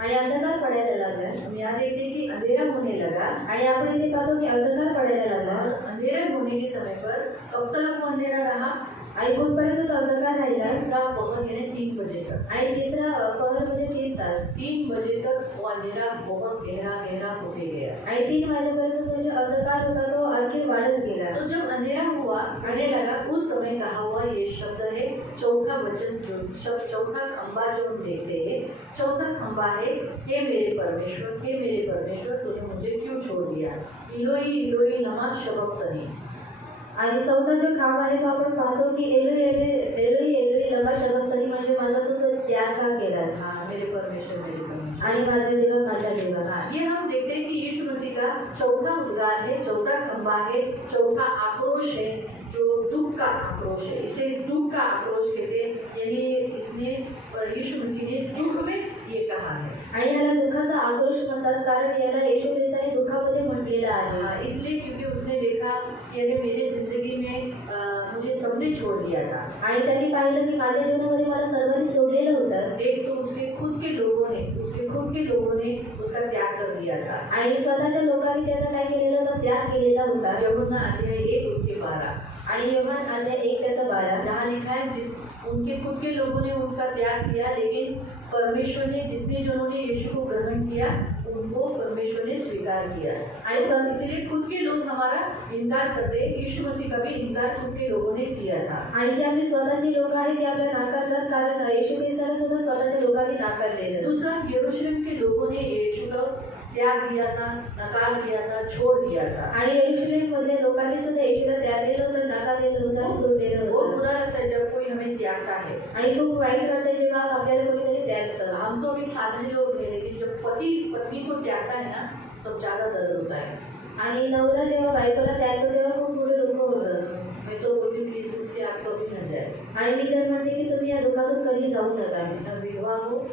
आणि अंधकार पडायला लागला. हम यहाँ देखते हैं कि अंधेरा होने लगा. आणि आपण इथे पाहतो की अंधकार पडायला लागला. अंधेरा होने के समय पर कब तक वो अंधेरा रहा? आणि कुठपर्यंत तो अंधकार राहिला. तीसरा पहर यानी 3 बजे तक. आणि तिसरा पहर म्हणजे 3 तास. 3 बजे तक वो अंधेरा बहुत गहरा गहरा होते गया. आणि 3 वाजेपर्यंत तो जो अंधकार होता तो आणखी वाढत गेला. तो जब अंधेरा हुआ आने लगा, उस समय कहा हुआ ये शब्द है, चौथा वचन जो शब्द, चौथा खंबा जो हम देखते हैं, चौथा खंबा है, हे मेरे परमेश्वर तूने मुझे क्यों छोड़ दिया. इलोई इलोई लमा शबक्तनी. आणि चौथा जो खांब आहे तो आपण पाहतो की एलोई एलोई एलोई लमा शबक्तनी, म्हणजे माझा तुझा त्याग का केलास. हाँ, मेरे परमेश्वर. आणि माझे देवा. हाँ, ये हम देखते हैं कि यीशु मसीह का चौथा उद्गार है, चौथा खंबा है, चौथा आक्रोश है, जो दुख का आक्रोश है. इसे दुख का आक्रोश कहते हैं. यानी इसने, यीशु मसीह ने दुख में ये कहा है. आणि याला दुःखाचा आक्रोश म्हणतात, कारण याला येशू ख्रिस्ताने दुःखामध्ये म्हटलेलं आहे. हाँ, इसलिए क्योंकि उसने देखा कि अरे मेरे जिंदगी में मुझे सबने छोड़ दिया था. आणि त्यांनी पाहिलं की माझ्या जीवनामध्ये मला सर्वांनी सोडलेलं होतं. एक तो उसके खुद के लोगों ने उसका त्याग कर दिया था. आणि स्वतःच्या लोकांनी त्याचा काय केलेलं होतं, त्याग केलेला होता. यूहन्ना अध्याय 1 उसके 12. आणि योहान अध्याय 1 त्याचा 12 जहाँ लिखा है उनके खुद के लोगों ने उनका त्याग किया, लेकिन परमेश्वर ने जितने जनों ने यीशु को ग्रहण किया उनको परमेश्वर ने स्वीकार किया. आणि इसलिए खुद के हमारा इनकार करते, यीशु मसीह का भी इनकार खुद के लोगों ने किया था। आणि जी आपली स्वतःची लोक आहेत ती आपल्याला नाकारतात, कारण येशू ख्रिस्ताला सुद्धा स्वतःच्या लोकांनी नाकारलेलं. दूसरा, यरूशलेम के लोगों ने यीशु का त्याग दिया था, नकार दिया था, छोड़ दिया था। आणि यरूशलेम मधल्या लोकांनी सुद्धा येशूला त्यागलेलं होतं, नाकारलेलं होतं आणि सोडलेलं बहुत होतं. बुरा लगता है जब कोई हमें त्यागता है। आणि खूप वाईट वाटतं जेव्हा आपल्याला कोणीतरी त्यागतं. हम तो अभी साधारण लोग हैं, लेकिन जब पति पत्नी को त्यागता है ना, तब ज्यादा दर्द होता है। आणि नवरा जेव्हा बायकोला त्यागतो तेव्हा खूप मोठं दुःख होतं. मैं तो बोलती हूँ कि इस दुख से आप कभी न जाए। आणि मी तर म्हणते की तुम्ही या दुःखातून कधी जाऊ नका. न विधवा हो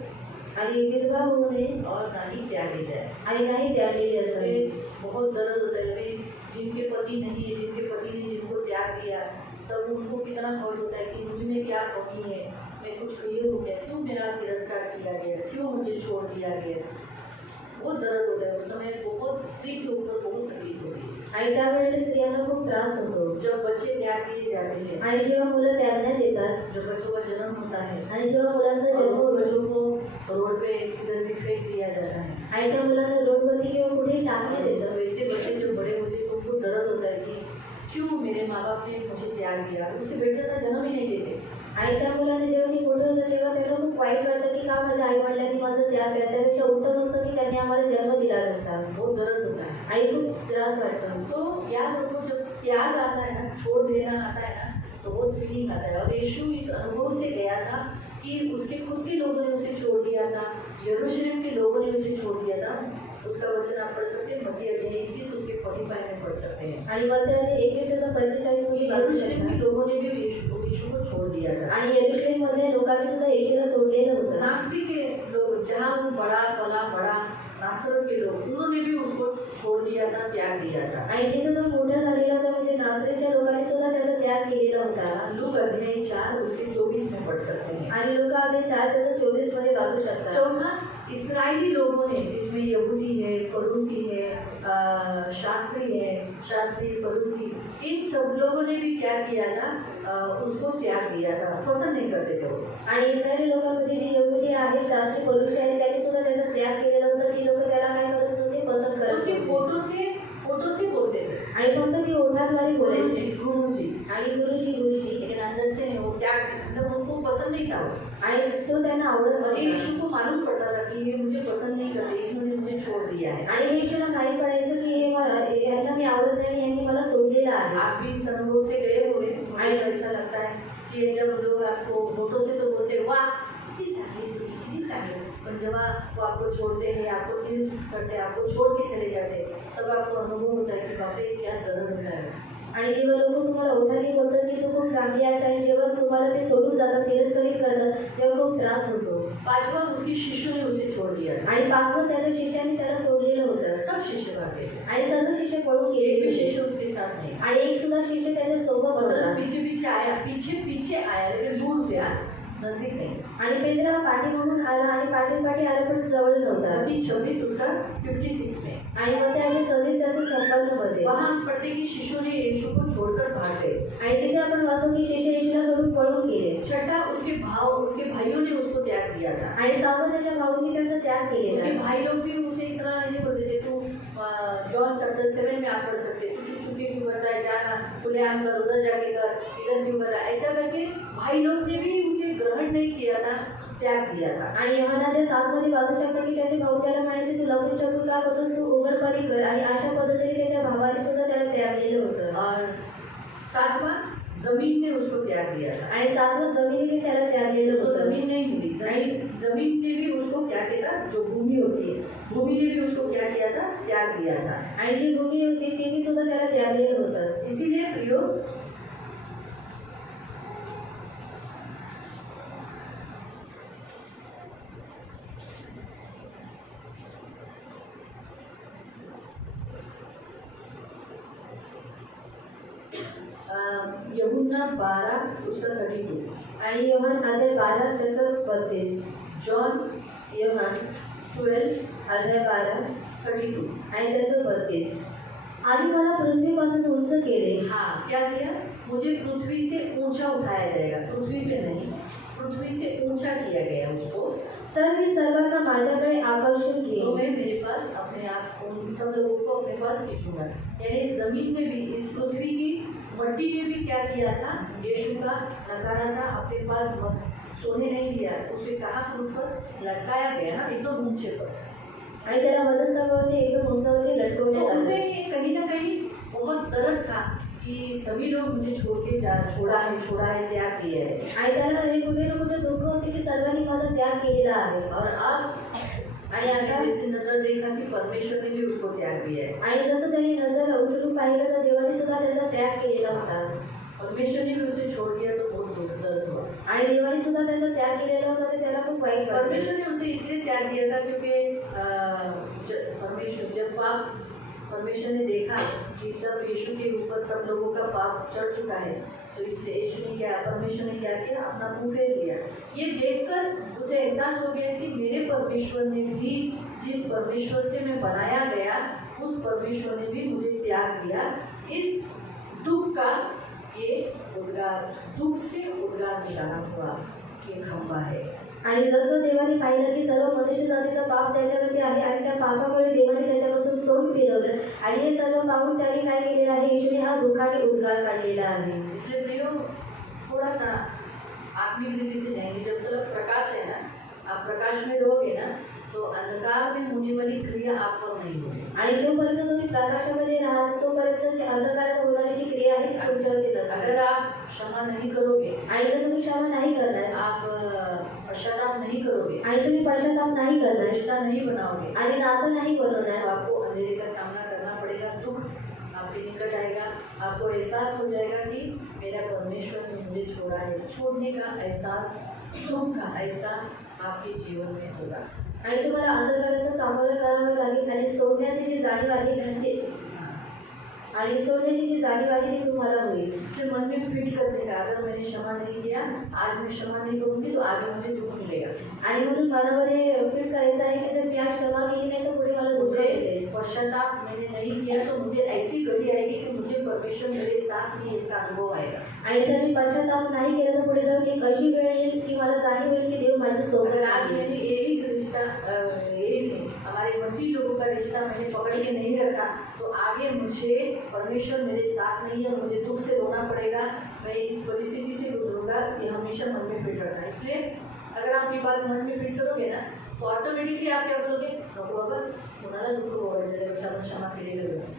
आणि विधवा होऊ नये और ना ही त्यागे जाए। आणि नाही त्यागलेली असावी. बहुत दर्द होता है। अभी जिनके पति नहीं है, जिनके पति ने जिनको त्याग दिया, तब उनको कितना हर्ट होता है कि मुझ में क्या कमी है, मैं कुछ ये हो गया, क्यों मेरा तिरस्कार किया गया, क्यों मुझे छोड़ दिया गया। बहुत दर्द होता है उस समय, बहुत स्त्री के ऊपर बहुत तकलीफ होती है। आणि त्यावेळेला स्त्रियांना खूप त्रास होतो. जब बच्चे त्याग दिए जाते हैं, आणि जेव्हा मुलं त्यागण्यात येतात, जब बच्चों का जन्म होता है, आणि जेव्हा मुलांचा और जन्म वो होतो बच्चों को रोड पे किधर भी फेंक दिया जाता है, आणि त्या मुलांना रोडवरती किंवा कुठेही टाकण्यात येतं. तो ऐसे बच्चे जो बड़े होते हैं तो उनको दर्द होता है कि क्यों मेरे माँ बाप ने मुझे त्याग दिया, उससे बेटर का जन्म ही नहीं देते। आणि त्या मुलाने जेव्हा ती मोठं होतं तेव्हा त्यांना खूप वाईट वाटतं की का माझ्या आई वडिलांनी माझं त्याग केला, त्यापेक्षा उत्तम होतं की त्यांनी आम्हाला जन्म दिला नसता. बहुत दर्द होता है। आणि खूप त्रास वाटतो. तो याद रखो, जब त्याग आता है ना, छोड़ देना आता है ना, तो बहुत फीलिंग आता है। और यीशु इस अनुभव से गया था कि उसके खुद के लोगों ने उसे छोड़ दिया था, यरूशलेम के लोगों ने उसे छोड़ दिया था। उसका वचन आप पढ़ सकते हैं, मत्ती अध्याय 21 उसके 45 में पढ़ सकते हैं। आणि मग त्याने 21:45 मध्ये यरूशलेम के लोगों ने भी यीशु को छोड़ दिया था। आणि यरूशलेम मध्ये लोकांनी सुद्धा येशूला सोडलेलं होतं. नासरी के लोग, जहाँ वो बड़ा नासरत के लोग, उन्होंने भी उसको छोड़ दिया था, त्याग दिया था। आणि जिथे तो मोठा झालेला होता म्हणजे नासरीच्या लोकांनी सुद्धा त्याचा त्याग केलेला होता. लूक अध्याय 4 उसके 24 में पढ़ सकते हैं। आणि लोक अध्याय 4 त्याचा 24 मध्ये वाचू शकतात. चौथा, इस्राएली लोगों ने, जिसमें यहूदी है, फरूसी है, शास्त्री फरूसी, इन सब लोगों ने भी क्या किया था, उसको त्याग दिया था, पसंद नहीं करते थे वो। आणि इस्रायली लोकांमध्ये जी यहूदी आहे, शास्त्री पुरुष आहेत, त्यांनी सुद्धा त्याचा त्याग केलेला होता. ती लोक त्याला काय करत होते, पसंत करत उसके होते. फोटो से बोलते थे, आणि फक्त ती ओठाद्वारे बोलायची. गुरुजी, आणि गुरुजी लेकिन अंदर से नहीं, वो त्याग, मतलब उनको पसंद नहीं था। आणि तो त्यांना आवडत और नव्हता. यीशु को मालूम पड़ता था कि ये मुझे पसंद नहीं करते, इन्होंने मुझे छोड़ दिया है। आणि हे ईश्वराला माहीत पडायचं की यांना मी आवडत नाही, यांनी मला सोडलेलं आहे. आप भी इस अनुभव से गए होंगे। मुझे ऐसा लगता है कि जब लोग आपको फोटो से तो बोलते वाह कितनी चाहिए, पर जब वो आपको छोड़ते हैं, आपको टीज करते हैं, आपको छोड़ के चले जाते हैं, तब आपको अनुभव होता है कि बाप रे क्या दर्द होता है। आणि जेव्हा लोक तुम्हाला ओठाने बोलतात की तू खूप चांगली आहेस, आणि जेव्हा तुम्हाला ते सोडून जातात, तिरस्करित करतात, तेव्हा खूप त्रास होतो. पांचवा, उसकी शिष्यों ने उसे छोड़ दिया था। आणि पाचवं त्याच्या शिष्याने त्याला सोडलेलं होतं. सब शिष्य भागे थे, आणि सर्व शिष्य पळून एक भी गेले. शिष्य उसके साथ नहीं। आणि एक सुद्धा शिष्य त्याच्या सोबत पतरस होता. पीछे आया, लेकिन दूर से आया, नजदीक नहीं। आणि पेंद्रा पाठी म्हणून आला, आणि पाठी आला पण जवळ नव्हता. मत्ती 26 उसका 56 में। आणि मग ते आले 26 त्याचं 56 मध्ये. वहाँ हम पढ़ते कि शिष्यों ने यीशु को छोड़कर भाग गए। आणि तिथे आपण वाचतो की शिष्य येशूला सोडून पळून गेले. छठा, उसके भाइयों ने उसको त्याग दिया था। आणि सावं त्याच्या भाऊंनी त्यांचा त्याग केलेला. उसके भाई लोग भी उसे इतना नहीं बोलते थे, तू जॉन चैप्टर 7 में आप पढ़ सकते, तू छुट्टी क्यों करता है, जाना खुलेआम कर, उधर जाके कर, इधर क्यों कर रहा है, ऐसा करके भाई लोग ने भी उसे ग्रहण नहीं किया था, त्याग दिया था। आणि यूहन्ना ते 7 मध्ये वाचू शकतो की त्याचे भाऊ त्याला म्हणायचे, तू लपून छपून का करतोस, तू उघडपणे कर. आणि अशा पद्धतीने त्याच्या भावाने सुद्धा त्याला त्यागलेलं होतं. और सातवां, जमीन ने उसको त्याग दिया था। आणि सातवं, जमिनीने त्याला त्यागलेलं उसको होतं. जमीन नहीं मिली, जमीन ने भी उसको क्या किया था, जो भूमि होती है, भूमि ने भी उसको क्या किया था, त्याग दिया था। आणि जी भूमी होती तिने सुद्धा त्याला त्यागलेलं होतं. इसीलिए प्रियो, यूहन्ना 12 उसका 32, आणि यूहन्ना अध्याय 12 त्याचं 32, जॉन यूहन्ना 12 अध्याय 12 32। आणि त्याचं 32. आणि मला पृथ्वीपासून उंच केले. हाँ, क्या किया, मुझे पृथ्वी से ऊंचा उठाया जाएगा, पृथ्वी पे नहीं, पृथ्वी से ऊंचा किया गया उसको। तर मी सर्वांना माझ्याकडे आकर्षून तो घेईन. मैं मेरे पास अपने आप उन सब लोगों को अपने पास खींचूंगा। यानी जमीन में भी, इस पृथ्वी की मट्टी में भी क्या किया था, यीशु का नकारा था, अपने पास सोने नहीं दिया, उसे कहा क्रूस पर लटकाया गया ना, एकदम ऊंचे पर, आणि त्याला वधस्तंभावरती एकदम उंचावरती तो लटकवण्यात उसे आले। कहीं ना कहीं बहुत दर्द था कि सभी लोग मुझे छोड़ के छोड़ा है, त्याग किया है। आणि त्याला हे कुठे ना कुठे दुःख होते की सर्वांनी माझा त्याग केलेला आहे। और अब आणि आता जैसे नजर देखा कि परमेश्वर ने भी उसको त्याग दिया है, आणि जसं त्यांनी नजर उचलून पाहिलं तर देवाने सुद्धा त्याचा त्याग केलेला होता परमेश्वर ने भी उसे छोड़ दिया तो बहुत दर्द हुआ। आणि देवाने सुद्धा त्याचा त्याग केलेला होता तर त्याला खूप वाईट वाटलं। परमेश्वर ने उसे इसलिए त्याग दिया था क्योंकि जब परमेश्वर ने देखा कि सब यीशु के ऊपर सब लोगों का पाप चढ़ चुका है, तो इसलिए परमेश्वर ने क्या किया, अपना मुंह फेर दिया। ये देखकर उसे एहसास हो गया कि मेरे परमेश्वर ने भी, जिस परमेश्वर से मैं बनाया गया, उस परमेश्वर ने भी मुझे त्याग दिया। इस दुख का ये उद्गार, दुख से उद्गार निकाला हुआ ये खंबा है। आणि जसं देवाने पाहिलं की सर्व मनुष्य जातीचा पाप त्याच्यावरती आहे आणि त्या पापामुळे देवाने त्याच्यापासून तोंड फिरवलं आणि हे सर्व पाहून त्याने काय केलेलं आहे, येशूने हा दुःखाने उद्गार काढलेला आहे। इसलिए प्रियो, थोड़ा सा आत्मिक रीति से जाएंगे। जब तक प्रकाश है ना, आप प्रकाश में रहोगे ना, तो अंधकार में होने वाली क्रिया आप पर नहीं होगी। आणि जोपर्यंत तुम्ही प्रकाशामध्ये राहाल तोपर्यंत अंधकारात होणारी जी क्रिया आहे ती तुमच्यावरती नसणार। अगर आप क्षमा नहीं करोगे, आणि जर तुम्ही क्षमा नाही करणार, आप पश्चाताप नहीं करोगे, आणि तुम्ही पश्चाताप नाही करणार, रिश्ता नहीं बनाओगे, आणि नातं नाही तो बनवणार, आपको अंधेरे का सामना करना पड़ेगा। दुख आपके निकट आएगा, आपको एहसास हो जाएगा कि मेरा परमेश्वर ने मुझे छोड़ा है। छोड़ने का एहसास, दुख का एहसास आपके जीवन में होगा। आणि तुम्हाला अंधकाराचा सामोरं करावं लागेल आणि सोडण्याची जी जाणीव आहे ती तुम्हाला होईल। इसलिए मन में फिट करने का, अगर मैंने क्षमा नहीं किया, आज मैं क्षमा नहीं करूँगी तो आगे मुझे दुख मिलेगा। आणि म्हणून मनामध्ये फिट करायचं आहे की जर मी आज क्षमा केली नाही तर पुढे मला दुःख मुझे मिळेल। पश्चाताप मैंने नहीं किया तो मुझे ऐसी घड़ी आएगी कि मुझे परमेश्वर मेरे साथ नहीं, इसका अनुभव आएगा। आणि जर मी पश्चाताप नाही केला तर पुढे जाऊन एक अशी वेळ येईल की मला जाणीव होईल की देव माझ्या सोबत अगर आज आहे। मैंने एक रिश्ता, हमारे मसीह लोगों का रिश्ता मैंने पकड़ के नहीं रखा, तो आगे मुझे परमेश्वर मेरे साथ नहीं है, मुझे दुख से रोना पड़ेगा, मैं इस परिस्थिति से गुजरूंगा। ये हमेशा मन में फिट रखना। इसलिए अगर आप ये बात मन में फिट करोगे ना, तो ऑटोमेटिकली आप क्या करोगे, नको बाबा कोणाला दुःख होगा, क्षमा केलेलं।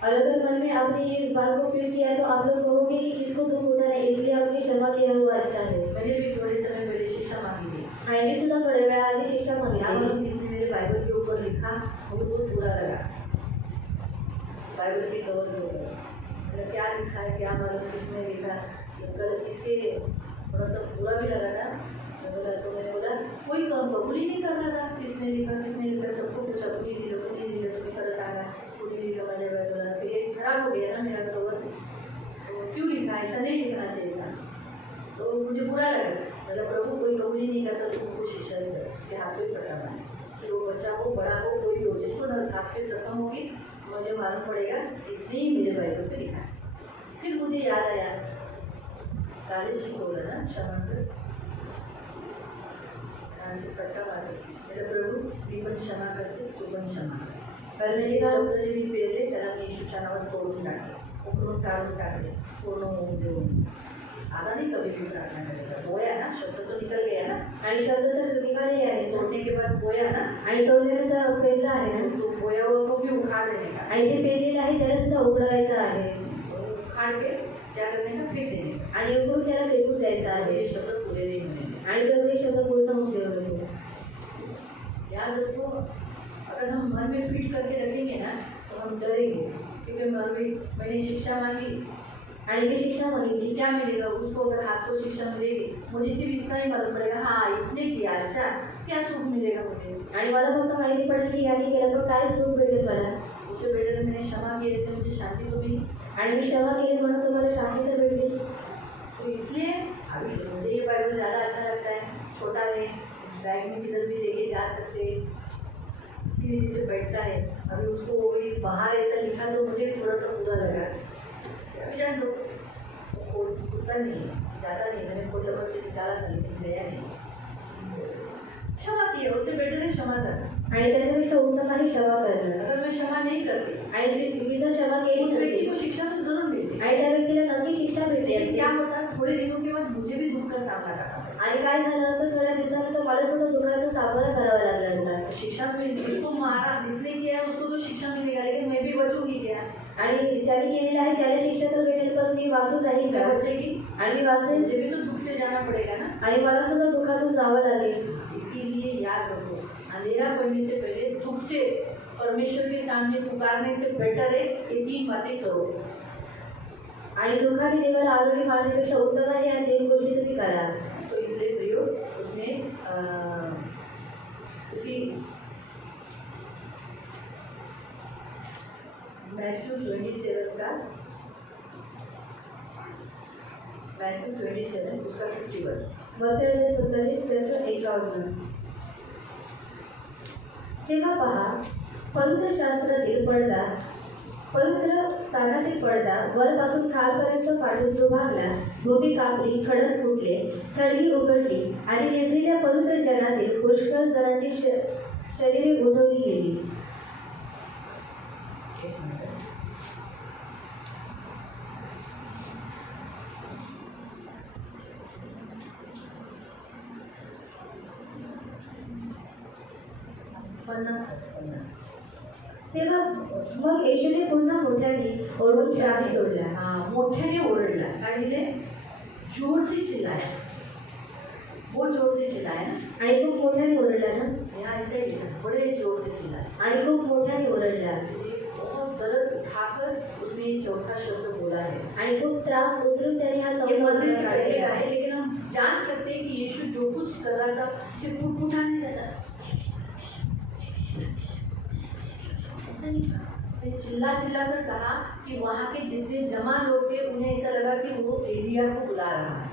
और अगर मन में आपने ये इस बात को फील किया है तो आप लोग कहोगे कि किसको दुख होता है, इसलिए आपने क्षमा किया हुआ अच्छा है। मैंने भी थोड़े समय पहले शिक्षा मांगी थी, मैंने सुद्धा थोड्या वेळा आधी शिक्षा मागितली। इसने मेरे बाइबल के ऊपर लिखा, मुझे बहुत बुरा लगा। बाइबल के कवर के ऊपर मतलब क्या लिखा है, क्या मालूम किसने लिखा, इसके थोड़ा सा बुरा भी लगा था। मैंने बोला कोई काम कबूल ही नहीं कर रहा था, किसने लिखा, सबको पूछा, कुणी दिलं तुम्ही खरं सांगा, कुणी लिखा माझ्या बाइबलला। तो ये खराब हो गया ना मेरा कवर, तो क्यों लिखा, ऐसा नहीं लिखना चाहिए था। तो मुझे बुरा लगा, मतलब प्रभु कोई कबूल ही नहीं करता, तो उनको शिक्षा से उसके हाथ में पकड़ना है, फिर वो बच्चा हो बड़ा हो कोई हो, जिसको हाथ पे जख्म होगी मुझे मालूम पड़ेगा इसने ही मेरे बाइबल पे लिखा। फिर मुझे याद आया कॉलेज शिकवलं ना क्षमा कर, पट्टा मारते, मेरे प्रभू मी पण क्षमा करते, तू पण क्षमा कर। पर मेरे शब्द जे मी पेरले त्याला मी येशूच्या नावात तोडून टाकले, उकळून काढून टाकले, पूर्ण होऊन देऊन। आता नहीं कभी भी प्रार्थना करेगा, बोया ना, शब्द तो निकल गया ना, आणि शब्द तर निघाले आहे, तोड़ने के बाद बोया ना, आणि तोडलेलं पेरलं आहे ना, तो बोया हुआ को भी उखाड़ देने का, आणि जे पेरलेलं आहे त्याला सुद्धा उघडायचं आहे, उखाड़ के क्या करने का, फेंक देने का, आणि उघडून त्याला फेकून जायचं आहे। ये शब्द पूरे नहीं होने। आणि प्रभू हे शब्द पूर्ण होऊन देऊ। याद रखो, अगर हम मन में फिट करके रखेंगे ना तो हम डरेंगे, क्योंकि मैंने शिक्षा मांगी आणि मी शिक्षा मागितली, क्या मिलेगा उसको, अगर हाथ को शिक्षा मिलेगी, मुझे सिर्फ इतना ही मालूम पड़ेगा, हाँ इसने किया, अच्छा क्या सुख मिलेगा मुझे, आणि मला फक्त माहिती पडेल की याने केलं तर काय सुख भेटेल मला। उसे बेटर मैंने क्षमा किया, इसलिए मुझे शांति तो मिली, आणि मी क्षमा केली म्हणून तुम्हाला शांती तर भेटली। तो इसलिए अभी मुझे ये बाइबल ज़्यादा अच्छा लगता है, छोटा है, बैग में किधर भी लेके जा सकते, सीधी से बैठता है। अभी उसको वो भी बाहर ऐसा लिखा तो मुझे भी थोड़ा सा बुरा लगा, अभी जान दो, उतना नहीं ज़्यादा नहीं, मैंने खोटा पर से निकाला था लेकिन गया नहीं, क्षमा किया, उससे बेटर है क्षमा करना। आणि त्याच्यापेक्षा उत्तम आहे क्षमा करणं. अगर मैं क्षमा नहीं करती आणि मी जर क्षमा केली उस व्यक्ति नसती को शिक्षा तो जरूर मिलती, आणि त्या व्यक्तीला नक्की शिक्षा भेटली लेकिन असती. क्या होता थोड़े दिनों के बाद मुझे भी दुख का सामना करना पड़ा. आणि काय झालं असतं, थोड्या दिवसानंतर मला सुद्धा दुःखाचा सामना करावा लागला असता. शिक्षा तो जिसको मारा जिसने किया उसको तो शिक्षा मिलेगा, लेकिन मैं भी बचूंगी क्या? आणि ज्याने केलेलं आहे त्याला शिक्षा तर भेटेल, पण मी वाचून राहील मैं का? बचेगी, आणि मी वाचेल मुझे भी तो दुख से जाना पड़ेगा ना. आणि मला सुद्धा दुःखातून जावं लागेल. इसीलिए याद रखो, अंधेरा पड़ने से पहले दुख से परमेश्वर के सामने पुकारने से बेटर है ये 3 बातें करो. आणि दुःखाने देवाला आरोळी मारण्यापेक्षा उत्तम आहे आणि 3 गोष्टी तुम्ही करा. तो इसलिए प्रियो उसने उसी मैथ्यू 27 का मैथ्यू 27 उसका 51. मत्तेय 27 त्याचं 51. तेव्हा पहा, पवित्र स्थानातील पडदा वरपासून खालपर्यंत फाटून जो भागला, भोपी कापली, खडक फुटले, थडगी उघडली आणि वेचलेल्या पवित्र जनातील पुष्कळ जणांची शरीरे उठवली गेली. तेव्हा मग येशूने पुन्हा मोठ्याने ओरडून प्राण सोडला. मोठ्याने ओरडला. काय दिले? जोर से चिल्लाया, बहुत जोर से चिल्लाया ना. आणि खूप मोठ्याने ओरडला ना. यहाँ ऐसा ही लिखा, बड़े जोर से चिल्लाया आणि खूप मोठ्याने ओरडला. बहुत दर्द उठाकर उसने चौथा शब्द बोला है. आणि खूप त्रास उचलून त्याने हा ये चौथा मंदिर से मंत्र पहले का काढलेला है, आहे. लेकिन हम जान सकते हैं कि यीशु जो कुछ कर रहा था उसे पुटपुटाने लगा. ऐसा नहीं था, उसने चिल्ला चिल्ला कर कहा कि वहाँ के जितने जमा लोग थे उन्हें ऐसा लगा कि वो एलिया को बुला रहा है.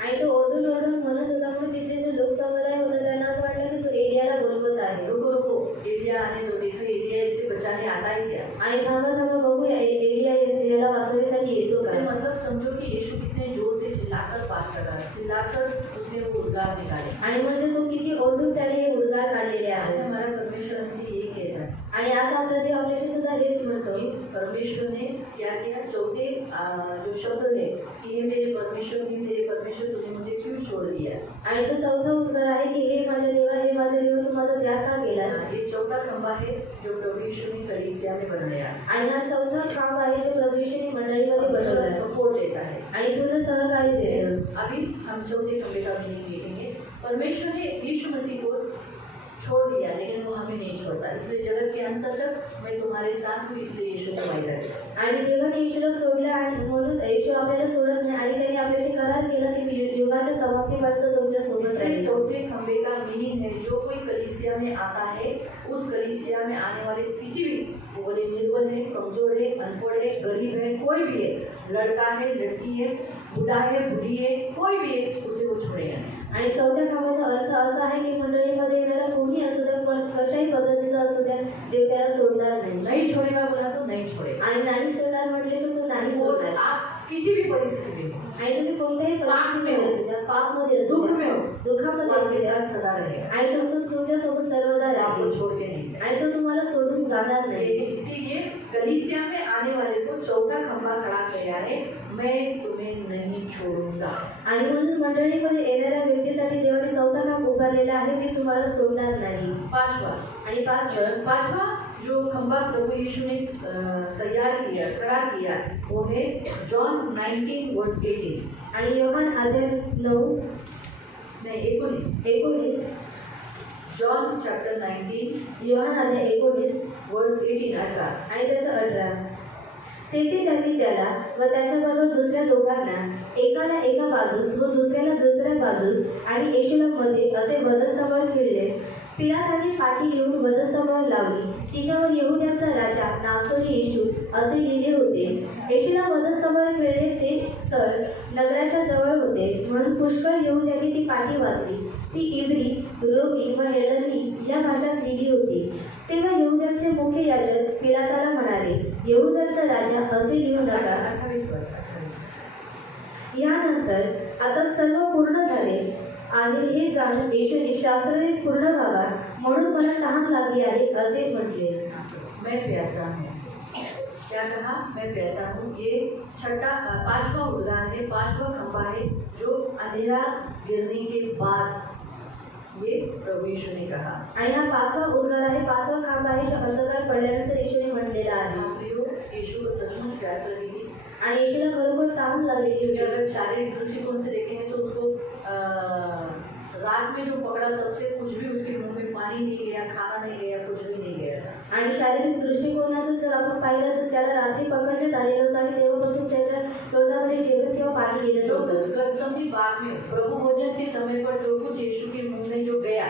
आणि तो ओरडून ओरडून म्हणत होता, म्हणून तिथले जे लोक समुदाय होतं त्यांना असं वाटलं की तो एलियाला बोलवत आहे. रुको रुको, एलिया आने दो, देखो एलिया इसे बचाने आता है क्या. आणि थांबा थांबा बघूया एलिया याला वाचवण्यासाठी येतो इससे का. मतलब समझो कि यीशु कितने जोर से चिल्लाकर बात कर रहा है, चिल्लाकर उसने वो उद्गार निकाले. आणि म्हणजे तो किती ओरडून त्याने हे उद्गार काढलेले आज आहेत. हमारा परमेश्वर हमसे यही कहता है. आणि आज आपला देव आपल्याशी सुद्धा हेच म्हणतो. परमेश्वर ने क्या किया, चौथे जो शब्द है कि हे मेरे परमेश्वर तूने मुझे क्यों छोड़ दिया. आणि तो चौथा उद्गार आहे की हे माझ्या देवा तू माझा त्याग का केला. ये चौथा खंबा है जो प्रभु यीशु ने कलीसिया में बनाया आणि हा चौथा खांब आहे जो प्रभू येशूने मंडळीमध्ये बनवला आहे. सपोर्ट देता है. आणि पूर्ण सहकार्य देतो. अभी हम चौथे खंबे का मीनिंग देखेंगे. परमेश्वर ने यीशु मसीह को छोड़ दिया, लेकिन वो हमें नहीं छोड़ता. इसलिए जगत के अंत तक मैं तुम्हारे साथ हूँ, इसलिए यीशु ने वायदा किया. आणि देवाने येशूला सोडला आणि म्हणून येशू आपल्याला सोडत नाही आणि त्याने आपल्याशी करार केला की मी युगाच्या समाप्तीपर्यंत तुमच्या सोबत इसलिए राहील. चौथे खंबे का मीनिंग है जो कोई कलीसिया में आता है उस कलीसिया में आने वाले किसी भी, वो बोले निर्बल है, कमजोर है, अनपढ़ है, गरीब है, कोई भी है, लड़का है, लड़की है, बुढ़ा है, बूढ़ी है, कोई भी है, उसे वो छोड़ेगा नहीं. आणि चौथ्या खांबाचा अर्थ असा आहे की मंडळीमध्ये येणारा कोणी असू द्या, पण कशाही पद्धतीचा असू द्या, देव त्याला सोडणार नाही. नहीं छोड़ेगा बोला तो नहीं छोड़ेगा. आणि नाही सोडणार म्हटले तर तो नाही वो सोडणार. आप किसी भी परिस्थिति में आणि तुम्ही कोणत्याही परिस्थितीमध्ये असू द्या, पापमध्ये असू दुख द्या, में हो, दुःखामध्ये वो असू आपके द्या, साथ सदा रहेगा. आणि तो तुमच्यासोबत सर्वदा आपको राहील छोड़ के नहीं जाएगा. आणि तो तुम्हाला सोडून जाणार नाही. लेकिन इसीलिए कलीसिया में आने वाले को चौथा खंबा खड़ा किया है, मैं तुम्हें नहीं छोड़ूंगा. आणि म्हणून मंडळीमध्ये येणाऱ्या व्यक्तीसाठी देवाने चौथा खांब उभारलेला आहे, मी तुम्हाला सोडणार नाही. पांचवा आणि पाचवा जो खंबा प्रभु यीशु ने तैयार किया, खड़ा किया, वो है जॉन 19:18. आणि योहान अध्याय 9 नहीं 19. जॉन चैप्टर 19 योहान अध्याय 19 वर्स 18. आणि त्याचं 18. तेथे त्यांनी त्याला व त्याच्याबरोबर दुसऱ्या दोघांना एकाला एका बाजूस व दुसऱ्याला दुसऱ्या बाजूस आणि येशूला मध्ये असे वधस्तंभावर खिळले. पिलाताने पाठी घेऊन वधस्तंभावर लावली. तिच्यावर यहुद्यांचा राजा नासोरी येशू असे लिहिले होते. येशूला वधस्तंभावर खिळले ते स्थळ नगराच्या जवळ होते, म्हणून पुष्कळ यहुद्यांनी ती पाठी वाचली. ती इब्री, रोमी व हेलनी या भाषात लिहिली होती. तेव्हा यहुद्यांचे मुख्य याजक पिलाताला म्हणाले, यहुद्यांचा राजा असे लिहू नका. यानंतर आता सर्व पूर्ण झाले आणि हे जाणून येशूने शास्त्राने पूर्ण व्हावा म्हणून मला तहान लागली आहे असे म्हटले. मैं प्यासा हूँ. क्या कहा? मैं प्यासा हूँ. ये पांचवा उद्गार है, पांचवा खंबा है जो अंधेरा गिरने के बाद ये प्रभु यीशु ने कहा. आणि हा पाचवा उद्गार आहे, पाचवा खांब आहे जो अंधकार पडल्यानंतर येशूने म्हटलेला आहे. यीशु को सचमुच प्यास लगी थी आणि येशूला खरोखर तहान लागलेली क्योंकि होती. अगर शारीरिक दृष्टिकोण से देखेंगे तो उसको रात में जो पकड़ा तब से कुछ भी उसके मुंह में पानी नहीं गया, खाना नहीं गया, कुछ भी नहीं गया था. आणि शारीरिक दृष्टिकोनातून जर आपण पाहिलं तर त्याला रात्री पकडण्यात आलेलं होतं आणि तेव्हापासून त्याच्या तोंडामध्ये जेवण किंवा पाणी गेलं जो नव्हतं. कुछ गत्सेमनी बाग में प्रभु भोजन के समय पर जो कुछ यीशु के मुंह में जो गया,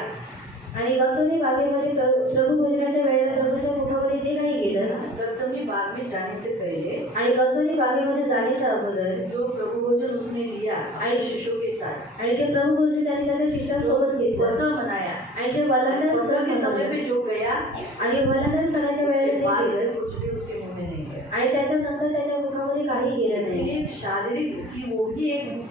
आणि गत्सेमनी बागेमध्ये प्रभू भोजनाच्या वेळेला प्रभूच्या मुखामध्ये जे काही गेलं, गत्सेमनी बाग में जाने से पहले आणि गत्सेमनी बागेमध्ये जाण्याच्या अगोदर जो प्रभु भोजन उसने लिया अपने शिष्यों के साथ, आणि जे प्रभू भोजन त्याने त्याच्या शिष्यांसोबत घेतलं वसम मनाया, आणि जे वलांडण वसम के समय पे जो गया, आणि वलांडण करायच्या वेळेला जे बाद से गेलं कुछ भी उसके मुंह में नहीं गया. आणि त्याच्यानंतर त्याच्या मुखामध्ये काही गेलं नाही. इसलिए शारीरिक कि वो भी एक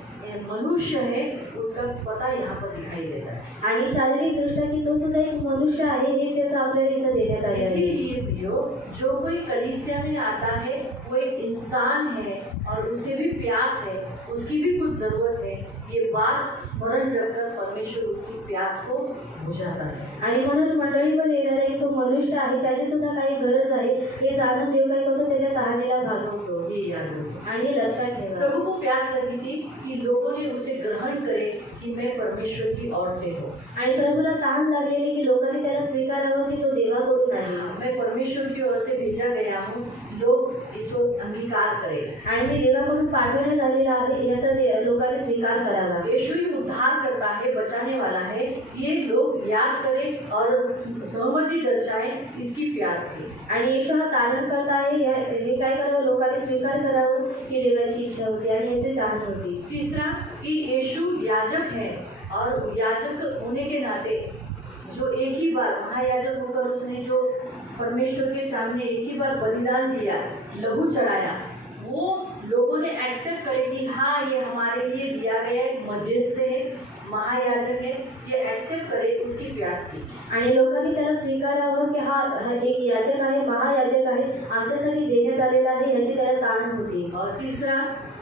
मनुष्य है उसका पता यहाँ पर दिखाई देता है. आणि शारीरिक दृष्ट्या की तो सुद्धा एक मनुष्य आहे हे त्याचं आपल्याला इथं देण्यात आले आहे. इसीलिए प्रियो, जो कोई कलीसिया में आता है वो एक इंसान है और उसे भी प्यास है, उसकी भी कुछ जरूरत है. ये बात स्मरण रखकर परमेश्वर उसकी प्यास को बुझाता है. आणि म्हणून मंडळीमध्ये येणारा एक तो मनुष्य आहे, त्याची सुद्धा काही गरज आहे हे जाणून देव काय करतो, त्याच्या तहानेला भागवतो. ये याद रखो. आणि हे लक्षात ठेवा. प्रभु को प्यास लगी थी कि लोगों ने उसे ग्रहण करे कि मैं परमेश्वर की ओर से हूँ. आणि प्रभूला तहान लागलेली की लोकांनी त्याला स्वीकारावं की तो देवाकडून आहे. मैं परमेश्वर की ओर से भेजा गया हूँ, लोग इसको अंगीकार करें. आणि मी देवाकडून पाठवण्यात आलेला आहे याचा लोकांनी स्वीकार करावा. यीशु ही उद्धार करता है, बचाने वाला है. ये लोग याद करें और सहमति दर्शाएं इसकी प्यास की. आणि येशू हा तारण करता आहे हे काय करावं, लोकांनी स्वीकार करावं की देवाची इच्छा होती आणि याची तहान होती. तीसरा कि यीशु याजक है और याजक होने के नाते जो एक ही बार महायाजक होकर उसने जो परमेश्वर के सामने एक ही बार बलिदान दिया, लहू चढ़ाया, वो लोगों ने एक्सेप्ट करे कि हाँ ये हमारे लिए दिया गया एक मध्यस्थ है, महायाजक है, ये एक्सेप्ट करे उसकी प्यास की. आणि लोकांनी त्याला स्वीकारावं की हा एक याजक आहे, महायाजक आहे, आमच्यासाठी देण्यात आलेला आहे याची त्याला ताण होती.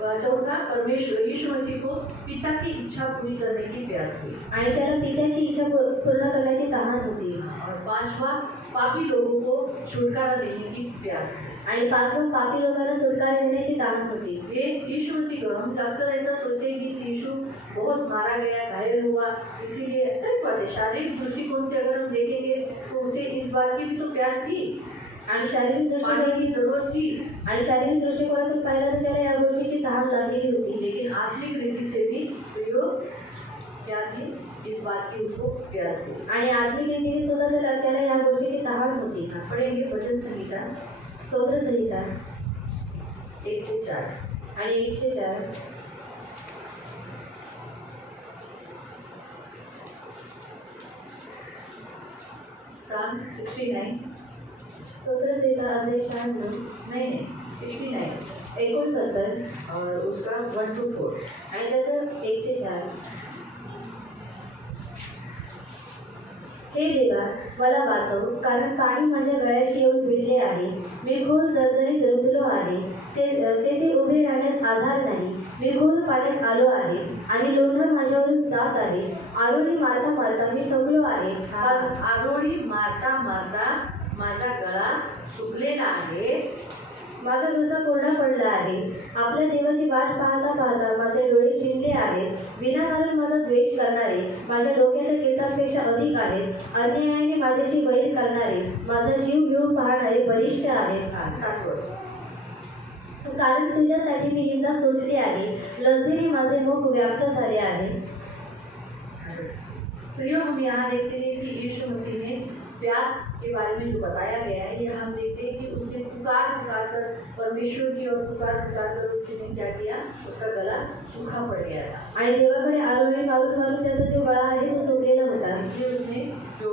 और चौथा परमेश्वर यीशु मसीह को पिता की इच्छा पूरी करने की प्यास हुई. आणि त्याला पित्याची इच्छा पूर्ण करण्याची तहान होती. और पांचवा पापी लोगों को छुटकारा देने की प्यास हुई. आणि पाचवं पापी लोकांना सुटकारा देण्याची तहान होती. ये यीशु मसीह को हम अक्सर ऐसा सोचते हैं कि यीशु बहुत मारा गया, घायल हुआ, इसीलिए सच बात है. शारीरिक दृष्टिकोण से अगर हम देखेंगे तो उसे इस बात की भी तो प्यास थी आणि शारीरिक पानी दृष्टिकोन की जरूरत थी. आणि शारीरिक दृष्टिकोनातून पाहिलं तर त्याला या गोष्टीची तहान लागलेली होती. लेकिन आत्मिक रीति से भी प्रयोग क्या थी, इस बात की उसको प्यास थी. आणि आत्मिक रीतीने सुद्धा त्याला या गोष्टीची तहान होती. पढ़ेंगे भजन संहिता स्तोत्र संहिता 104 आणि 104. Psalm 69 स्तोत्र संहिता अध्याय 96 नहीं 69 69 और उसका 1 to 4. आणि त्याचं 1 ते 4. हे देवा मला वाचव, कारण पाणी माझ्या गळ्याशी येऊन भिडले आहे. मी खोल दलदलीत रुतलो आहे, तेथे उभे राहण्यास आधार नाही. मी खोल पाण्यात आलो आहे आणि लोंढा माझ्यावरून जात आहे. आरोळी मारता मारता मी थकलो आहे. आरोळी मारता मारता माझा गळा सुकलेला आहे, माझा घसा कोरडा पडला आहे. आपल्या देवाची वाट पाहता पाहता माझे डोळे शिंकले आहेत. विनाकारण माझा द्वेष करणारे माझ्या डोक्याच्या केसांपेक्षा अधिक आहेत. अन्यायाने माझ्याशी वैर करणारे माझा जीव घेऊन पाहणारे बलिष्ठ आहेत. 7 वर. कारण तुझ्यासाठी मी निंदा सोचली आहे, लज्जेने माझे मुख व्याप्त झाले आहे. प्रियो, हम यहाँ देखते हैं कि यीशु मसीह ने प्यास के बारे में जो बताया गया है, ये हम देखते हैं कि उसने पुकार कर परमेश्वर की और पुकार कर उसने क्या किया, उसका गला सूखा पड़ गया था. आणि देवाकडे आरोळी मारून मारून त्याचा जो गळा आहे तो सुकलेला होता. इसलिए उसने जो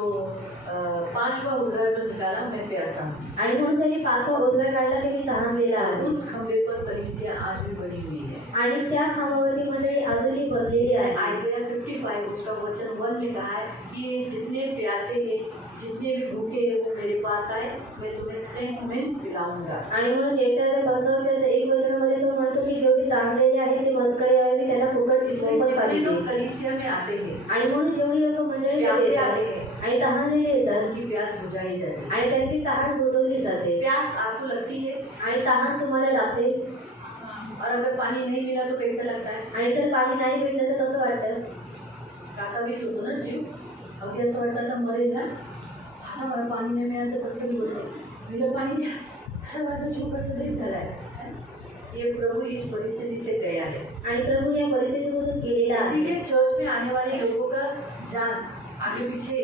पांचवा उद्गार जो निकाला, मैं प्यासा हूँ। आणि म्हणून त्यांनी पाचवा उद्गार काढला की मी तहानलेला आहे. उस खंबे पर कलीसिया आज भी बनी हुई है। आणि त्या खांबावरती मंडळी अजूनही बनलेली आहे. आयज़ाया 55 उसका वचन 1 में कहा है कि जितने प्यासे हैं, जितने भी भूखे हैं, वो मेरे पास आए, मैं तुम्हें स्नेह में पिलाऊंगा। आणि म्हणून यशाया 55 एक वचनामध्ये तो म्हणतो की जेवढे तांबलेले आहेत ते माझ्याकडे यावे, मी त्यांना फुकट इसलिए मोफत जितने पाणी लोग देईन. कलीसिया में आते हैं, आणि म्हणून जेवढी लोक मंडळी प्यासे येतात आते हैं, आणि तहानलेले येतात उनकी प्यास बुझाई जाती है। आणि त्यांची तहान बुजवली जाते. प्यास आपको लगती है, आणि तहान तुम्हाला लागते. और अगर पानी नहीं मिला तो कैसा लगता है? आणि जर पाणी नाही भेटलं तर कसं वाटतं? कासावीस होतो ना जीव. अगदी असं वाटतं आता मरेल ना, आता मला पाणी नाही मिळालं तर कसं तरी होतं, दिलं पाणी द्या, असं माझा जीव कसं तरी झाला आहे. ये प्रभु इस परिस्थिति से गया है। आणि प्रभू या परिस्थितीमधून गेलेला आहे. इसीलिए चर्च में आने वाले लोगों का जान आगे पीछे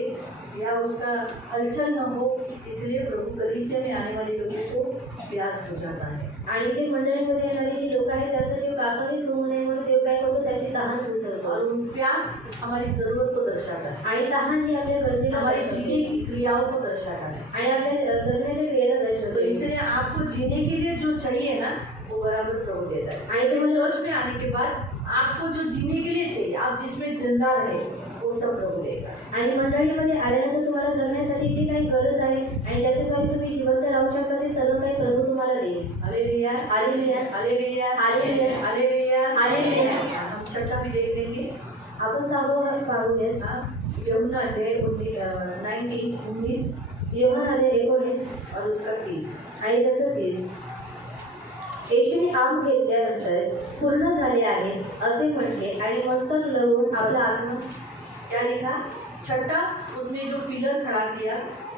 या उसका हलचल न हो, इसलिए प्रभु कलीसिया में आने वाले लोगों को प्यास बुझाता है। आणि जे मंडळीमध्ये येणारी जी लोक आहेत त्यांचा जीव कासावीस होऊ नये म्हणून देव काय करतो, त्यांची तहान बुजवतो. और प्यास हमारी ज़रूरत को दर्शाता है, आणि तहान ही आपल्या गरजेला हमारी दर्शवते. जीने की क्रियाओं को दर्शाता है। आणि आपल्या जगण्याच्या क्रियेला तो दर्शवते. इसलिए आपको जीने के लिए जो चाहिए ना, वो बराबर प्रभु देता है। आणि तो चर्च में आने के बाद आपको जो जीने के लिए चाहिए, आप जिसमें जिंदा रहे, वो सब प्रभु देगा। आणि मंडळीमध्ये आल्यानंतर तुम्हाला जगण्यासाठी जी काही गरज आहे आणि ज्याच्याद्वारे तुम्ही जिवंत राहू शकता ते सर्व काही प्रभू तुम्हाला देईल. Hallelujah, hallelujah, hallelujah, hallelujah, hallelujah, hallelujah. हम छठा भी देख लेंगे। आपण 6वा पाहूयात. यूहन्ना अध्याय 19 योहान अध्याय 19 और उसका 30। आणि त्याचं 30. येशूने आम घेतल्यानंतर पूर्ण झाले आहे असे म्हटले आणि मस्तक लवून आपला आत्मा. क्या लिखा? छठा, उसने जो पिलर खड़ा किया,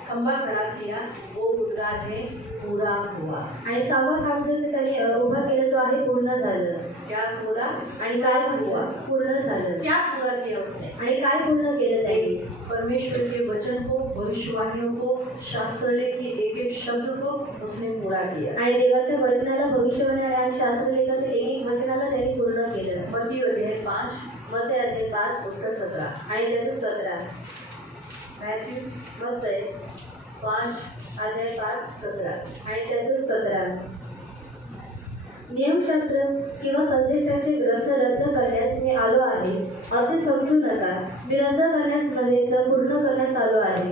खंबा खड़ा किया, वो उद्गार है पूरा हुआ। आणि 6वा खांब जो त्यांनी उभा केला तो आहे पूर्ण झालं. क्या पूरा? आणि काय हुआ? पूर्ण झालं. क्या पूरा किया उसने? आणि काय पूर्ण केलं त्यांनी? परमेश्वर के वचन को, भविष्यवाणियों को, शास्त्रालय के एक एक शब्द को उसने पूरा किया। आणि देवाच्या वचनाला, भविष्यवाणी आणि शास्त्रलेखातील एक एक वचनाला त्यांनी पूर्ण केलं. मत्ती अध्याय 5, मत्ती अध्याय 5 उसका 17, आणि त्याचं 17. मैथ्यू मत्ती 5 अध्याय 5 17 आणि त्याचं 17. नियमशास्त्र किंवा संदेशाचे ग्रंथ रद्द करण्यास मी आलो आहे असे समजू नका. मी रद्द करण्यास नव्हे तर पूर्ण करण्यास आलो आहे.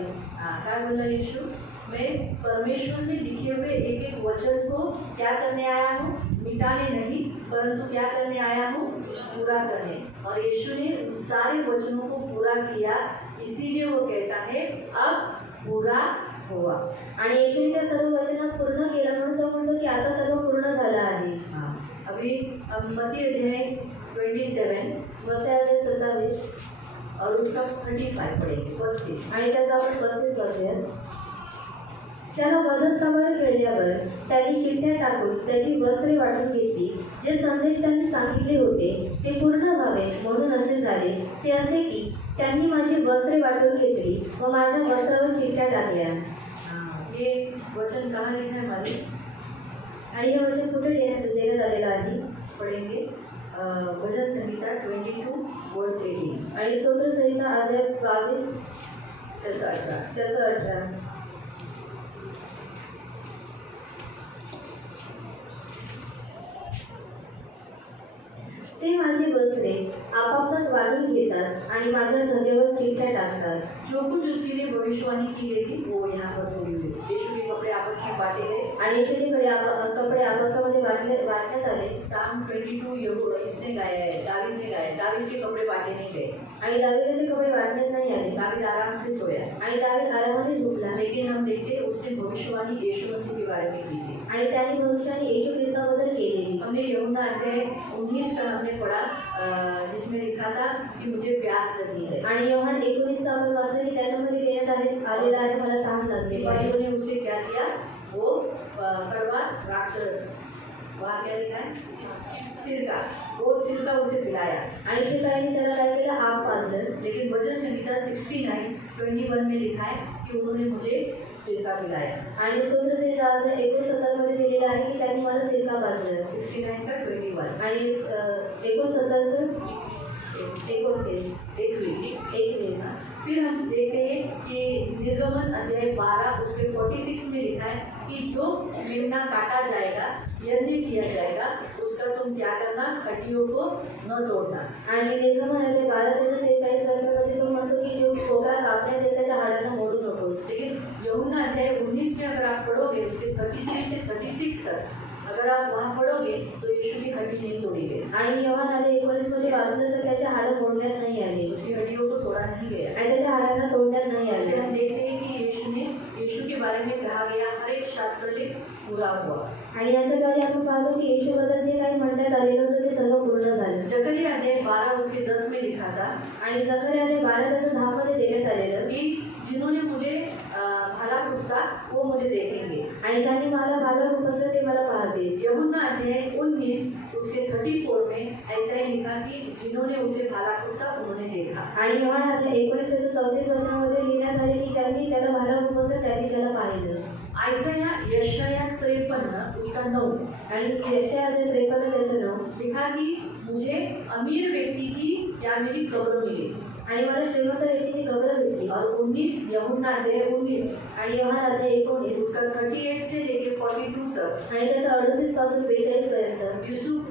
क्या बोला यीशु? मैं परमेश्वर में लिखे हुए एक एक वचन को क्या करने आया हूँ? मिटाने नहीं, परंतु क्या करने आया हूँ? पूरा करने। और यीशु ने उन सारे वचनों को पूरा किया, इसीलिए वो कहता है अब पूरा हुआ। आणि येशूने त्या सर्व वचना पूर्ण केलं म्हणून तो म्हणतो की आता सर्व पूर्ण झालं आहे. अभी मत्ती अध्याय 27 मत्ती अध्याय 27 और उसका 35 पढ़ेंगे, 35। आणि त्याचा आपण 35 वाचूया. त्याला वधस्तंभावर खेळल्यावर त्यांनी चिठ्ठ्या टाकून त्याची वस्त्रे वाटून घेतली. जे संदेश त्यांनी सांगितले होते ते पूर्ण व्हावे म्हणून असे झाले. ते असे की त्यांनी माझी वस्त्रे वाटून घेतली व माझ्या वस्त्रावर चिठ्ठ्या टाकल्या. ये वचन कहाँ लिखा है मालिक? आणि हे वचन कुठे देण्यात आलेलं आहे? पढ़ेंगे भजन संहिता 22 वर्स 18 आणि स्तोत्र संहिता अध्याय 22 त्याचा 18। त्याचं 18. ते माझी वस्त्रे आपापसात वाटून घेतात आणि माझ्या धजेवर चिठ्ठ्या टाकतात. जो कुछ उसके लिए भविष्यवाणी की गई थी वो यहाँ पर पूरी हुई। यीशु के कपड़े आपस में बांटे गए आणि येशूचे कपडे आपापसामध्ये वाटण्यात आले. साम 22 यहू इसने गाया है, दावीद ने गाया। दावीद के कपड़े बांटे नहीं गए, आणि दावीदाचे कपडे वाटण्यात नाही आले. दावीद आराम से सोया, आणि दावीद आरामाने झोपला. लेकिन हम देखते उसने भविष्यवाणी यीशु मसीह के बारे में की थी। आणि त्यांनी भविष्याने येशू ख्रिस्ताबद्दल केलेली. हमने यूहन्ना अध्याय 19 का हमने पढ़ा, जिसमें लिखा था कि मुझे प्यास लगी है। आणि योहान 19 आपण वाचले की त्याच्यामध्ये देण्यात आलेला आहे मला तहान लागली. सिपाहियों ने उसे क्या किया? वो कड़वा राक्षस, वहाँ क्या लिखा है? सिरका, वो सिरका उसे पिलाया। आणि शिपायांनी त्याला काय केलं? आग पाजलं. लेकिन भजन संहिता 69:21 में लिखा है कि उन्होंने मुझे सिरका पिलाया। आणि स्तोत्र संहिता 69 मध्ये दिलेलं आहे की त्यांनी मला सिरका पाजलं. 69 का 21 आणि 69चं 29 21। फिर हम देखते हैं कि निर्गमन अध्याय 12 उसके 46 में लिखा है कि जो मेमना काटा जाएगा, यज्ञ किया जाएगा, उसका तुम क्या करना, हड्डियों को न तोड़ना। आणि निर्गमन अध्याय 12 ते 46 वर्षामध्ये तो म्हणतो की जो कोकरा कापण्यात येईल त्याच्या हाडांना मोडू नकोस. लेकिन यूहन्ना अध्याय 19 में अगर आप पढ़ोगे उसके 33 से 36 तक अगर आप वहाँ पढ़ोगे तो यीशु की हड्डी नहीं तोड़ी गई आणि योहान अध्याय 19 मध्ये वाचलं तर त्याच्या हाडं मोडण्यात नाही आली उसकी हड्डियों को तोड़ा नहीं गया। आणि त्याच्या हाडांना तोडण्यात नाही ऐसे आले. हम देखते हैं कि यीशु के बारे में कहा गया हर एक शास्त्र लेख पूरा हुआ। आणि याच्या द्वारे आपण पाहतो की येशूबद्दल जे काही म्हणण्यात आलेलं होतं ते सर्व पूर्ण झालं. जकरिया अध्याय 12 उसके 10 में लिखा था आणि जकरिया अध्याय 12 त्याचं 10 मध्ये देण्यात आलेलं कि जिन्होंने मुझे भाला खुपसा वो मुझे देखेंगे। आणि ज्यांनी मला भाला उपसलं ते मला पाहतील. यूहन्ना अध्याय 19 उसके 34 में ऐसा ही लिखा कि जिन्होंने उसे भाला खुपसा उन्होंने देखा। आणि योहान अध्याय 19 त्याचं 34 वचनामध्ये लिहिण्यात आले की ज्यांनी त्याला भाला उपसलं त्यांनी त्याला पाहिलं. यशाया 53 उसका 9 आणि यशाया अध्याय 53 त्याचं 9 लिखा कि मुझे अमीर व्यक्ति की या मेरी कब्र मिली आणि मला श्रीमंत व्यक्तीची कब्र भेटली. और 19 यूहन्ना अध्याय 19 आणि योहान अध्याय 19 उसका 38 से लेकर 42 तक आणि त्याचा 38 पासून 42 पर्यंत यूसुफ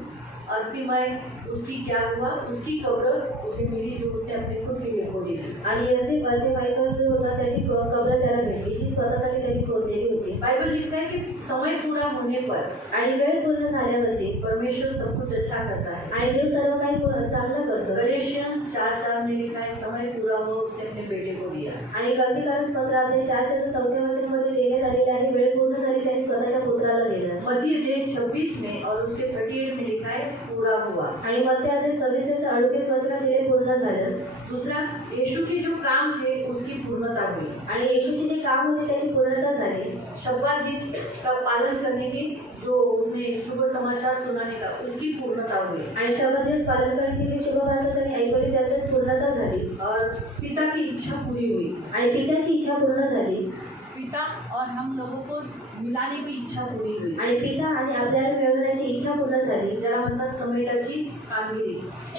अर्तिमाय उसकी क्या हुआ, उसकी कब्र उसे मिली जो उसने अपने खुद के लिए खोदी थी। आणि योसेफ अर्तिमायका जो होता त्याची कब्र त्याला भेटली जी स्वतःसाठी त्यांनी खोदलेली होती. बाइबल लिखता है कि समय पूरा होने पर आणि वेळ पूर्ण झाल्यावरती परमेश्वर सब कुछ अच्छा करता है। आणि देव सर्व काही चांगलं करतो. गलेशियन्स 4:4 में लिखा है समय पूरा हुआ उसने अपने बेटे को दिया। आणि गलतीकारक पत्र अध्याय 4 त्याचं 4थ्या वचनामध्ये देण्यात आलेले आहे वेळ पूर्ण झाली त्यांनी स्वतःच्या पुत्राला दिलं. मत्ती अध्याय 26 में और उसके 38 में लिखा है पूरा हुआ। आणि मत्ती अध्याय 26 ते 38 वचनात दिले पूर्ण झालं. दूसरा यीशु के जो काम थे उसकी पूर्णता हुई आणि येशूचे जे काम होते त्याची पूर्णता झाली. शब्बात दिन का पालन करने की जो उसने शुभ समाचार सुनाने का उसकी पूर्णता हुई आणि शब्द दिवस पालन करण्याची जी शुभ वार्ता त्यांनी ऐकली त्याची पूर्णता झाली. और पिता की इच्छा पूरी हुई आणि पित्याची इच्छा पूर्ण झाली. पिता और हम लोगों को मिलाने की इच्छा पूरी हुई आणि पिता आणि आपल्याला मिळवण्याची इच्छा पूर्ण झाली. ज्याला म्हणतात समेटाची कामगिरी।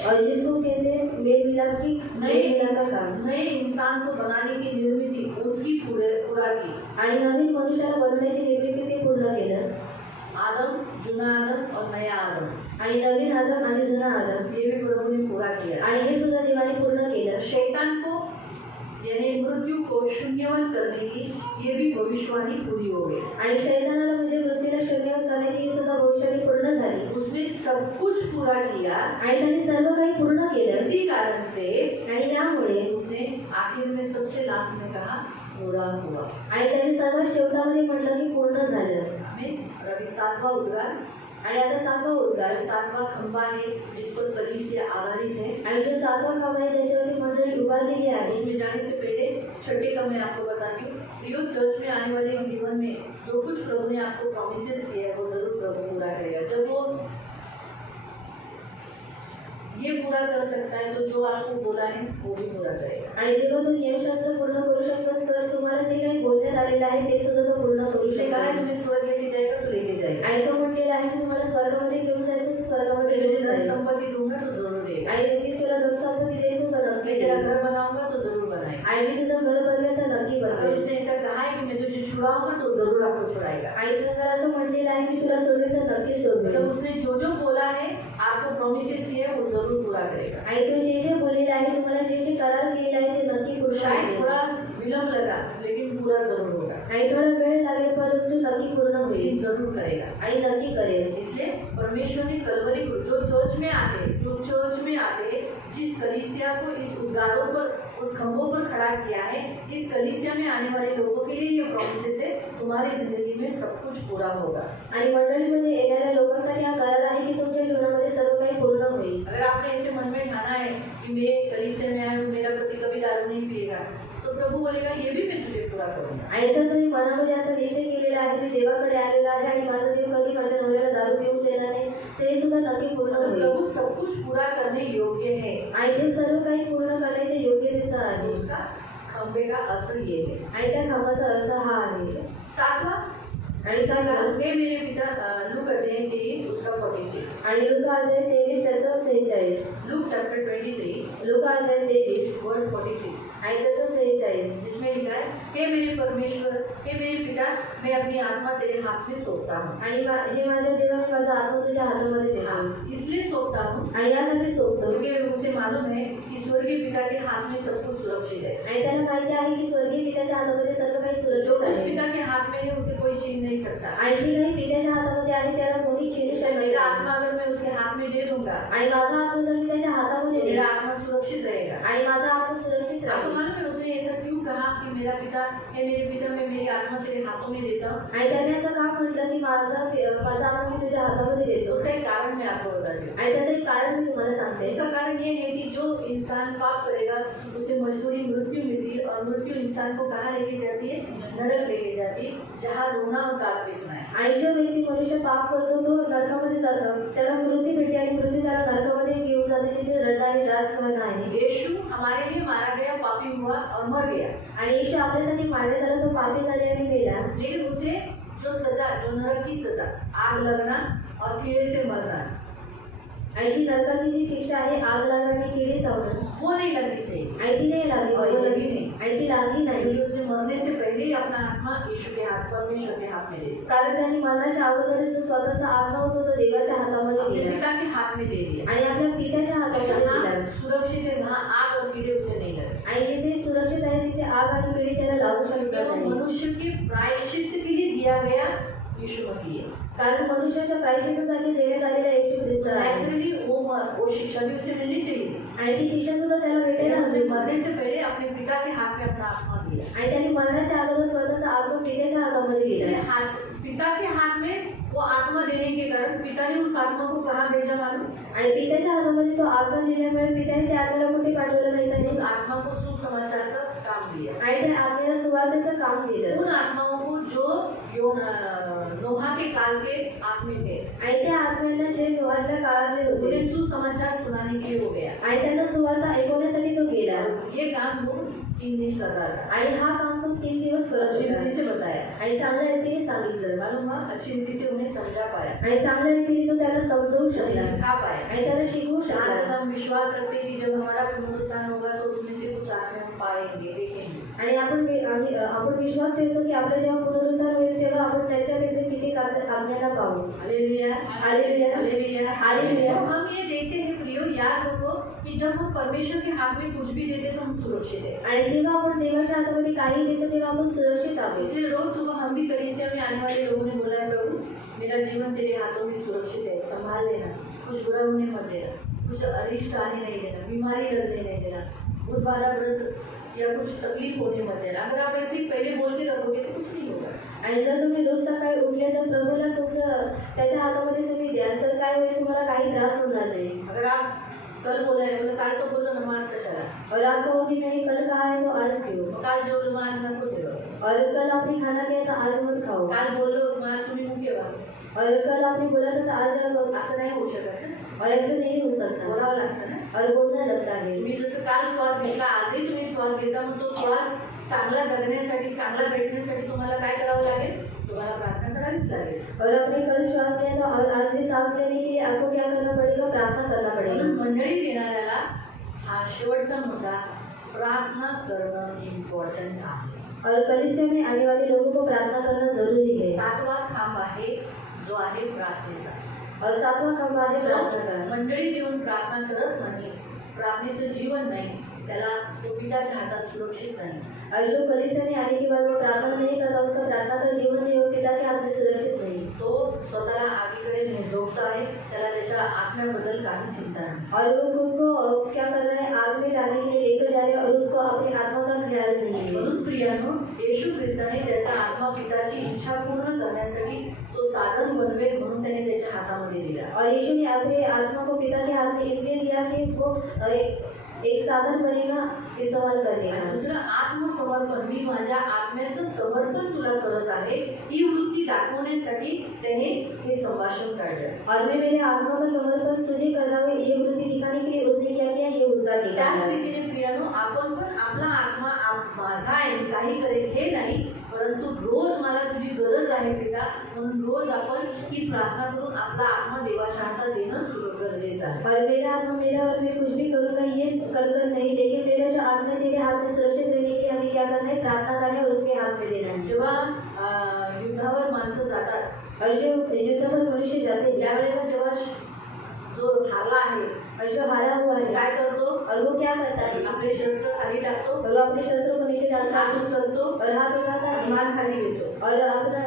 और जिसको कहते हैं मेल मिलाप की मेल का काम. नए इंसान को बनाने की निर्मिती उसकी पूरा की आणि नवीन मनुष्याला बनवण्याची निर्मिती ते पूर्ण केलं. आदम, जुना आदम और नया आदम आणि नवीन आदम आणि जुना आदम ये भी प्रभु ने पूरा किया। आणि हे सुद्धा देवाने पूर्ण केलं. शैतान को यानी मृत्यु को शून्यवत करने की ये भी भविष्यवाणी पूरी हो गई। आणि शैतानाला म्हणजे मृत्यूला शून्यवत करण्याची सुद्धा भविष्यवाणी पूर्ण झाली. उसने सब कुछ पूरा किया आणि त्यांनी सर्व काही पूर्ण केलं. इसी कारण से आणि त्यामुळे उसने आखिर में सबसे लास्ट में कहा पूरा हुआ। आणि त्यांनी सर्वात शेवटामध्ये म्हटलं की पूर्ण झालं. हमें रवि 7वां उद्गार आणि आता 7वा उद्गार 7वां खंबा है जिस पर कलीसिया आधारित है। आणि जो 7वा खंबा आहे ज्याच्यावरती मंडळी उभारलेली आहे. उसमें जाने से पहले छठे का मैं आपको बताती हूँ। प्रियो चर्च में आने वाले जीवन में जो कुछ प्रभु ने आपको प्रॉमिसेस किए हैं वो जरूर प्रभु पूरा करेगा। जब वो ये पूरा कर सकता है तो जो आपको बोला है वो भी पूरा करेगा। आणि जेव्हा तो नियमशास्त्र पूर्ण करू शकतो तर तुम्हाला जे काही बोलण्यात आलेलं आहे ते सुद्धा तो पूर्ण करू उसने कहा है शकतो. तुम्हें स्वर्ग लेके जाएगा तो लेके जाएगा। आणि तो म्हटलेला आहे की तुम्हाला स्वर्गामध्ये घेऊन जायचं तर स्वर्गामध्ये मैं तुझे घेऊन धन जायचं. संपत्ति दूंगा तो जरूर देगा। आणि मी तुला धनसंपत्ती देईन तर नक्की मैं तेरा देईन. घर बनाऊंगा तो जरूर बनाएगा। आणि मी तुझं घर बनवेल तर नक्की अगर बनवेल. उसने ऐसा कहा है कि मैं तुझे छुड़ाऊंगा तो जरूर आपको छुड़ाएगा। आणि जर असं म्हटलेलं आहे की तुला सोडवेल तर नक्की सोडवेल. मतलब उसने जो बोला है आपको प्रॉमिसेस किए हैं वो जरूर पूरा करेगा। आणि तो जे जे बोललेलं आहे तुम्हाला जे जे करार केलेलं आहे ते नक्की पूर्ण शायद करेल. थोड़ा विलंब लगा लेकिन पूरा जरूर होगा। आणि थोडा वेळ लागेल परंतु नक्की पूर्ण होईल लेकिन जरूर करेगा। आणि नक्की करेल. इसलिए परमेश्वर ने कलवरी को जो चर्च में आते जिस कलीसिया को इस उद्गारों पर उस खंभों पर खड़ा किया है, इस कलीसिया में आने वाले लोगों के लिए ये प्रॉमिसेस है तुम्हारी जिंदगी में सब कुछ पूरा होगा। आणि मंडळीमध्ये येणाऱ्या लोकांसाठी हा करार आहे की तुमच्या जीवनामध्ये सर्व काही पूर्ण होईल. अगर आपने ऐसे मन में ठाना है कि मैं कलीसिया में आया हूँ, मेरा पति कभी दारू नहीं पिएगा, तो प्रभु बोलेगा ये भी मैं तुझे पूरा करूँगा। आणि जर तुम्ही मनामध्ये असा निश्चय केलेला आहे मी देवाकडे आलेला आहे आणि माझा देव कधी माझ्या नवऱ्याला दारू पिऊन देणार नाही ते सुद्धा नक्की पूर्ण और होईल. प्रभु सब कुछ पूरा करने योग्य है। आणि ते सर्व काही पूर्ण करण्याचे योग्यतेचा आहे. उसका खंबे का अर्थ ये है। आणि त्या कामाचा अर्थ हा आहे. 7वां आणि सांगा हे मेरे पिता लूक अध्याय 23 उसका 46 आणि लूका अध्याय 23 त्याचं 46 Luke chapter 23 लूका अध्याय 33 verse 46 आणि त्याचं 46 जिसमें लिखा है, हे मेरे परमेश्वर, हे मेरे पिता, मैं अपनी आत्मा तेरे हाथ में सौंपता हूँ। आणि हे माझ्या देवा मी माझा आत्मा तुझ्या हातामध्ये देतो इसलिए सौंपता हूँ आणि यासाठी सोडतो क्योंकि उसे मालूम है कि स्वर्गीय पिता के हाथ में सब कुछ सुरक्षित है। आणि त्याला माहिती आहे की स्वर्गीय पित्याच्या हातामध्ये सर्व काही जो सुरक्षित उस आहे पिता के हात में है उसे कोई छीन नहीं सकता। आणि जी काही पित्याच्या हातामध्ये आहे त्याला कोणी छीनू शकत मेरा नाही आत्मा अगर मैं उसके हाथ में दे दूंगा, आणि माझा आत्मा जर मी त्याच्या हातामध्ये मेरा दिला आत्मा सुरक्षित रहेगा। आणि माझा आत्मा सुरक्षित आपको राहील मालूम है उसने ऐसा क्यों कहा कि मेरा पिता है, मेरे पिता, मैं मेरी आत्मा तेरे हाथों में देता हूँ? आणि त्याने असं का म्हटलं की माझा आत्मा मी तुझ्या हातामध्ये देतो उसका एक कारण मैं आपको बताती हूँ। आणि त्याचं एक कारण मी तुम्हाला सांगते इसका कारण ये है कि जो इंसान पाप करेगा उसे मजदूरी मृत्यु मिलती है, और मृत्यु इंसान को कहाँ लेके जाती है? नरक लेके जाती है, जहाँ रोना और दाग पिसना है। आणि जो व्यक्ती मनुष्य पाप करतो तो नरकामध्ये जातो त्याला मृत्यू भेटते आणि मृत्यू त्याला नरकामध्ये घेऊन जाते जिथे रडणं आणि दात खवणं आहे यीशु हमारे लिए मारा गया, पापी हुआ और मर गया, आणि येशू आपल्यासाठी मारण्यात आला तो पापी झाले आणि मेला लेकिन उसे जो सजा, जो नरक की सजा, आग लगना और कीड़े से मरना, आणि जी नरकाची जी शिक्षा आहे आग लागणं आणि किडे चावणं वो नहीं लगनी चाहिए। आणि ती नाही लागली और वो पाहिजे लगी नहीं, आणि ती लागली नाही क्योंकि उसने मरने से पहले ही अपना आत्मा यीशु के हाथ, परमेश्वर के हाथ में दे दिया, कारण त्यांनी मरणाच्या अगोदर जो स्वतःचा आत्मा होतो तो देवाच्या हातामध्ये अपने दिला पिता के हाथ में दे दिया। आणि आपल्या पित्याच्या हातामध्ये दिला जहाँ सुरक्षित है वहाँ आग और कीड़े उसे नहीं लगे, आणि जिथे सुरक्षित आहे तिथे आग आणि किडी त्याला लागू क्योंकि शकत वो नाही मनुष्य के प्रायश्चित के लिए दिया गया यीशु मसीह है। कारण मनुष्याच्या प्रायश्चित्तासाठी देण्यात आलेला येशू ख्रिस्त आहे नेचुरली वो शिक्षा भी उसे मिलनी चाहिए थी, आणि ती शिक्षा सुद्धा त्याला भेटायला लेकिन उसने हवी मरने से पहले अपने पिता के हाथ में अपना आत्मा दिया। आणि त्यांनी मरणाच्या अगोदर स्वतःचा आत्मा पित्याच्या हातामध्ये इसलिए दिला पिता के हाथ में वो आत्मा देने के कारण पिता ने उस आत्मा को कहाँ भेजा मालूम? आणि पित्याच्या हातामध्ये तो आत्मा दिल्यामुळे पित्याने त्या आत्म्याला कुठे पाठवलं नाही उस त्याने आत्मा को सुसमाचार का काम दिया। आणि त्या आत्म्याला सुवार्तेचं काम दिलं उन आत्माओं को जो नोहा के काल के आत्मे थे, आणि त्या आत्म्यांना जे नोहाच्या काळातले होते उन्हें सुसमाचार सुनाने के लिए हो गया। आणि त्यांना सुवार्ता ऐकवण्यासाठी तो गेला ये काम वो 3 दिन कर रहा था। आणि हा काम तो 3 दिवस करत अच्छी रीति होता से बताया, आणि चांगल्या रीतीने सांगितलं मालूम हुआ, अच्छी रीति से उन्हें समझा पाया, आणि चांगल्या रीतीने तो त्याला समजवू उन्हें शकला सिखा पाया। आणि त्याला शिकवू जहाँ तक शकला हम विश्वास रखते हैं कि जब हमारा पुनरुत्थान होगा तो उसमें से कुछ आत्मा हम पाएंगे, देखेंगे। आणि आपण विश्वास ठेवतो की आपल्या जेव्हा पुनरुत्थान होईल तेव्हा आपण त्याच्याकडे किती आज्ञाला पाहू हालेलुया, हालेलुया, हालेलुया, हालेलुया। तो हम ये देखते हैं प्रियो, याद रखो कि जब हम परमेश्वर के हाथ में कुछ भी देते तो हम सुरक्षित है। आणि जेव्हा आपण देवाच्या हातामध्ये काही देतो तेव्हा आपण सुरक्षित आहोत इसलिए रोज सुबह हम भी कलीसिया में आने वाले लोगों ने बोला है, प्रभु मेरा जीवन तेरे हाथों में सुरक्षित है, संभाल लेना, कुछ बुरा होने मत देना, कुछ अरिष्ट आने नहीं देना, बीमारी लगने नहीं देना, भूत बाधा व्रत या कुछ तकलीफ होने मत देना। अगर आप ऐसे ही पहले बोलते रहोगे तो कुछ नहीं होगा। आणि जर तुम्ही रोज सकाळी उठले जर प्रभूला तुमचं त्याच्या हातामध्ये तुम्ही द्याल तर काय होईल तुम्हाला काही त्रास होणार नाही अगर आप कल बोला है, बोले काल तो बोलो नमाज का शरा, और आपको वो कि मैंने कल कहा है तो आज क्यों काल जो नमाज नको ठेवा, और कल आपने खाना किया था आज मत खाओ काल बोललो आज तुम्ही मुके व्हा, और कल आपने बोला था तो आज असं नाही होऊ शकत ना, और ऐसे नहीं हो सकता बोलावं लागतं ना। और बोलना लगता है तुम्ही जसं काल श्वास घेतला आजही तुम्ही श्वास घेता, मग तो श्वास चांगला जगण्यासाठी, चांगला भेटण्यासाठी तुम्हाला काय करावं लागेल? तुम्हाला प्रार्थना करावीच लागेल। और आपने कल श्वास लिया था और आज भी सांस लेने के लिए आपको क्या करना पड़ेगा प्रार्थना करना पड़ेगा म्हणून मंडळी देणाऱ्याला हा शेवटचा मुद्दा, प्रार्थना करणं इम्पॉर्टंट आहे। और कलीसिया में आने वाले लोगों को प्रार्थना करना जरूरी है 7वा खांब आहे जो आहे प्रार्थनेचा। और 7वां खंबा आहे प्रार्थना करना मंडळी देऊन प्रार्थना करत नाही, प्रार्थनेचं जीवन नाही, त्याला तो पिताच्या हातात सुरक्षित नाही। और जो कलीसिया में आने के बाद वो प्रार्थना नहीं करता उसका प्रार्थना का जीवन नहीं हो पिता के हाथ में सुरक्षित नहीं तो स्वतःला आगीकडे झोपत आहे, त्याला त्याच्या आत्म्याबद्दल काही चिंता नाही। और वो खुद को क्या कर रहा है आग में डालने के लिए लेकर जा रहे हैं और उसको अपनी आत्मा का ख्याल नहीं है म्हणून प्रियानो, येशू ख्रिस्ताने त्याचा आत्मा पिताची इच्छा पूर्ण करण्यासाठी तो साधन बनवेल म्हणून त्याने त्याच्या हातामध्ये दिला। और यीशु ने अपने आत्मा को पिता के हाथ में इसलिए दिया कि वो एक साधन बनेगा इस्तेमाल करने आणि का दुसरं आत्मसमर्पण, मी माझ्या आत्म्याचं समर्पण तुला करत आहे ही वृत्ती दाखवण्यासाठी त्याने हे संभाषण काढलं। और मैं मेरे आत्मा का समर्पण तुझे कर रहा हूँ ये वृत्ति दिखाने के लिए उसने क्या किया ये उल्टा त्याच दिखाया रीतीने प्रियानो, आपण पण आपला आत्मा माझा आहे, मी काही करेल हे नाही, परंतु रोज मला तुझी गरज आहे पिता, म्हणून रोज आपण ही प्रार्थना करून आपला आत्मा देवाच्या हातात देणं सुरू गरजेचं आहे. और मेरा आत्मा मेरा और मैं कुछ भी करूँगा ये कर नहीं, लेकिन मेरा जो आत्मा तेरे हाथ में सुरक्षित रहने के लिए हमें क्या करना है, प्रार्थना करना है और उसके हाथ में देना है. जेव्हा युद्धावर माणसं जातात और जो युद्धावर मनुष्य जाते हैं, त्यावेळेला जेव्हा जो हारला आहे और जो हारा हुआ है काय करतो, और वो क्या करता है, आपले शस्त्र खाली टाकतो, और वो अपने शस्त्रों को नीचे डालता हात है उचलतो, और हाथ उठाता है मान खाली घेतो. और अपना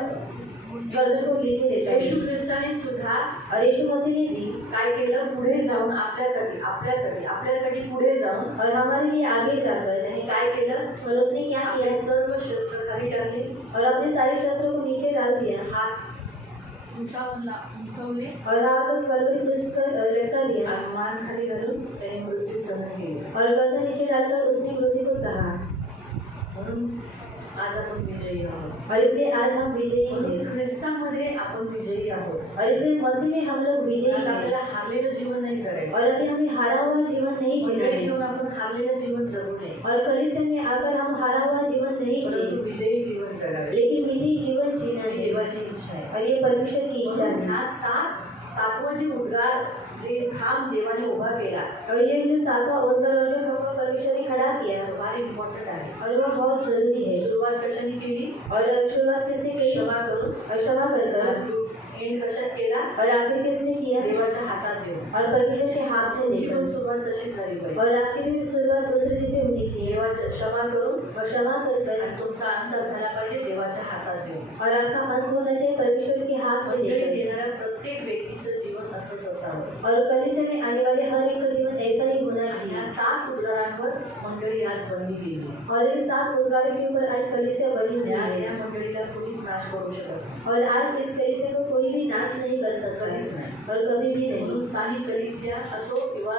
गर्दन को नीचे देता है. येशू ख्रिस्ताने सुद्धा और यीशु मसीह ने भी काय केलं, पुढे जाऊन आपल्यासाठी पुढे जाऊन और हमारे लिए आगे जाकर त्यांनी काय केलं, और उसने क्या किया, आपले सर्व शस्त्र खाली टाकले, और अपने सारे शस्त्रों को नीचे डाल दिया हात उंचावले और हाथ को कलवरी क्रूस पर लटका दिया आणि मान खाली घालून त्याने मृत्यू सहन केली. और गर्दन नीचे डालकर उसने मृत्यु को सहा. म्हणून आज आपण विजयी आहोत. और इसलिए आज हम विजयी हैं. ख्रिस्तामध्ये आपण विजयी आहोत. और इसलिए मसीह में हम लोग विजयी आता हैं. आपल्याला हारलेलं जीवन नाही जगायचं. और अभी हमें हारा हुआ जीवन नहीं जीना मंडळी है. घेऊन आपण हारलेलं जीवन जगू नये, और कलीसिया में आकर हम हारा हुआ जीवन नहीं परंतु जिए, विजयी जीवन जगावे. लेकिन विजयी जीवन जीना ही है. देवाची इच्छा आहे. और ये परमेश्वर की इच्छा है. हा सातवं जे उद्गार जे खांब देवाने उभा केला, और ये जो सातवां उद्गार और जो खंबा परमेश्वर ने खड़ा किया फार इम्पॉर्टंट आहे. और वह बहुत जरूरी है. सुरुवात कशाने केली, और शुरुआत कैसे की, क्षमा करून. और क्षमा कर एंड कशात केला, और आखिर किसने किया, देवाच्या हातात देऊन. और परमेश्वर के हाथ से तुमची पण देकर. सुरुवात तशीच झाली पाहिजे. और आपकी भी शुरुआत दूसरे से होनी चाहिए. देवाच्या क्षमा करून और क्षमा कर आणि तुमचा अंत झाला पाहिजे देवाच्या हातात देऊन. और आपका अंत होना चाहिए परमेश्वर के हाथ में मंडळी देकर. देणाऱ्या प्रत्येक व्यक्तीचं जीवन असंच असावं. और कलीसिया में आने वाले हर एक का जीवन ऐसा ही होना या चाहिए. 7 उद्गारांवर मंडळी आज बनली गेली. और इस 7 उद्गार के ऊपर आज कलीसिया बनी हुई आज है. या मंडळीला कोणीच नाश करू शकत नाही. और आज इस कलीसिया को कोई भी नाश नहीं कर सकता है. और कभी भी नहीं. म्हणून स्थानिक कलिसिया असो किंवा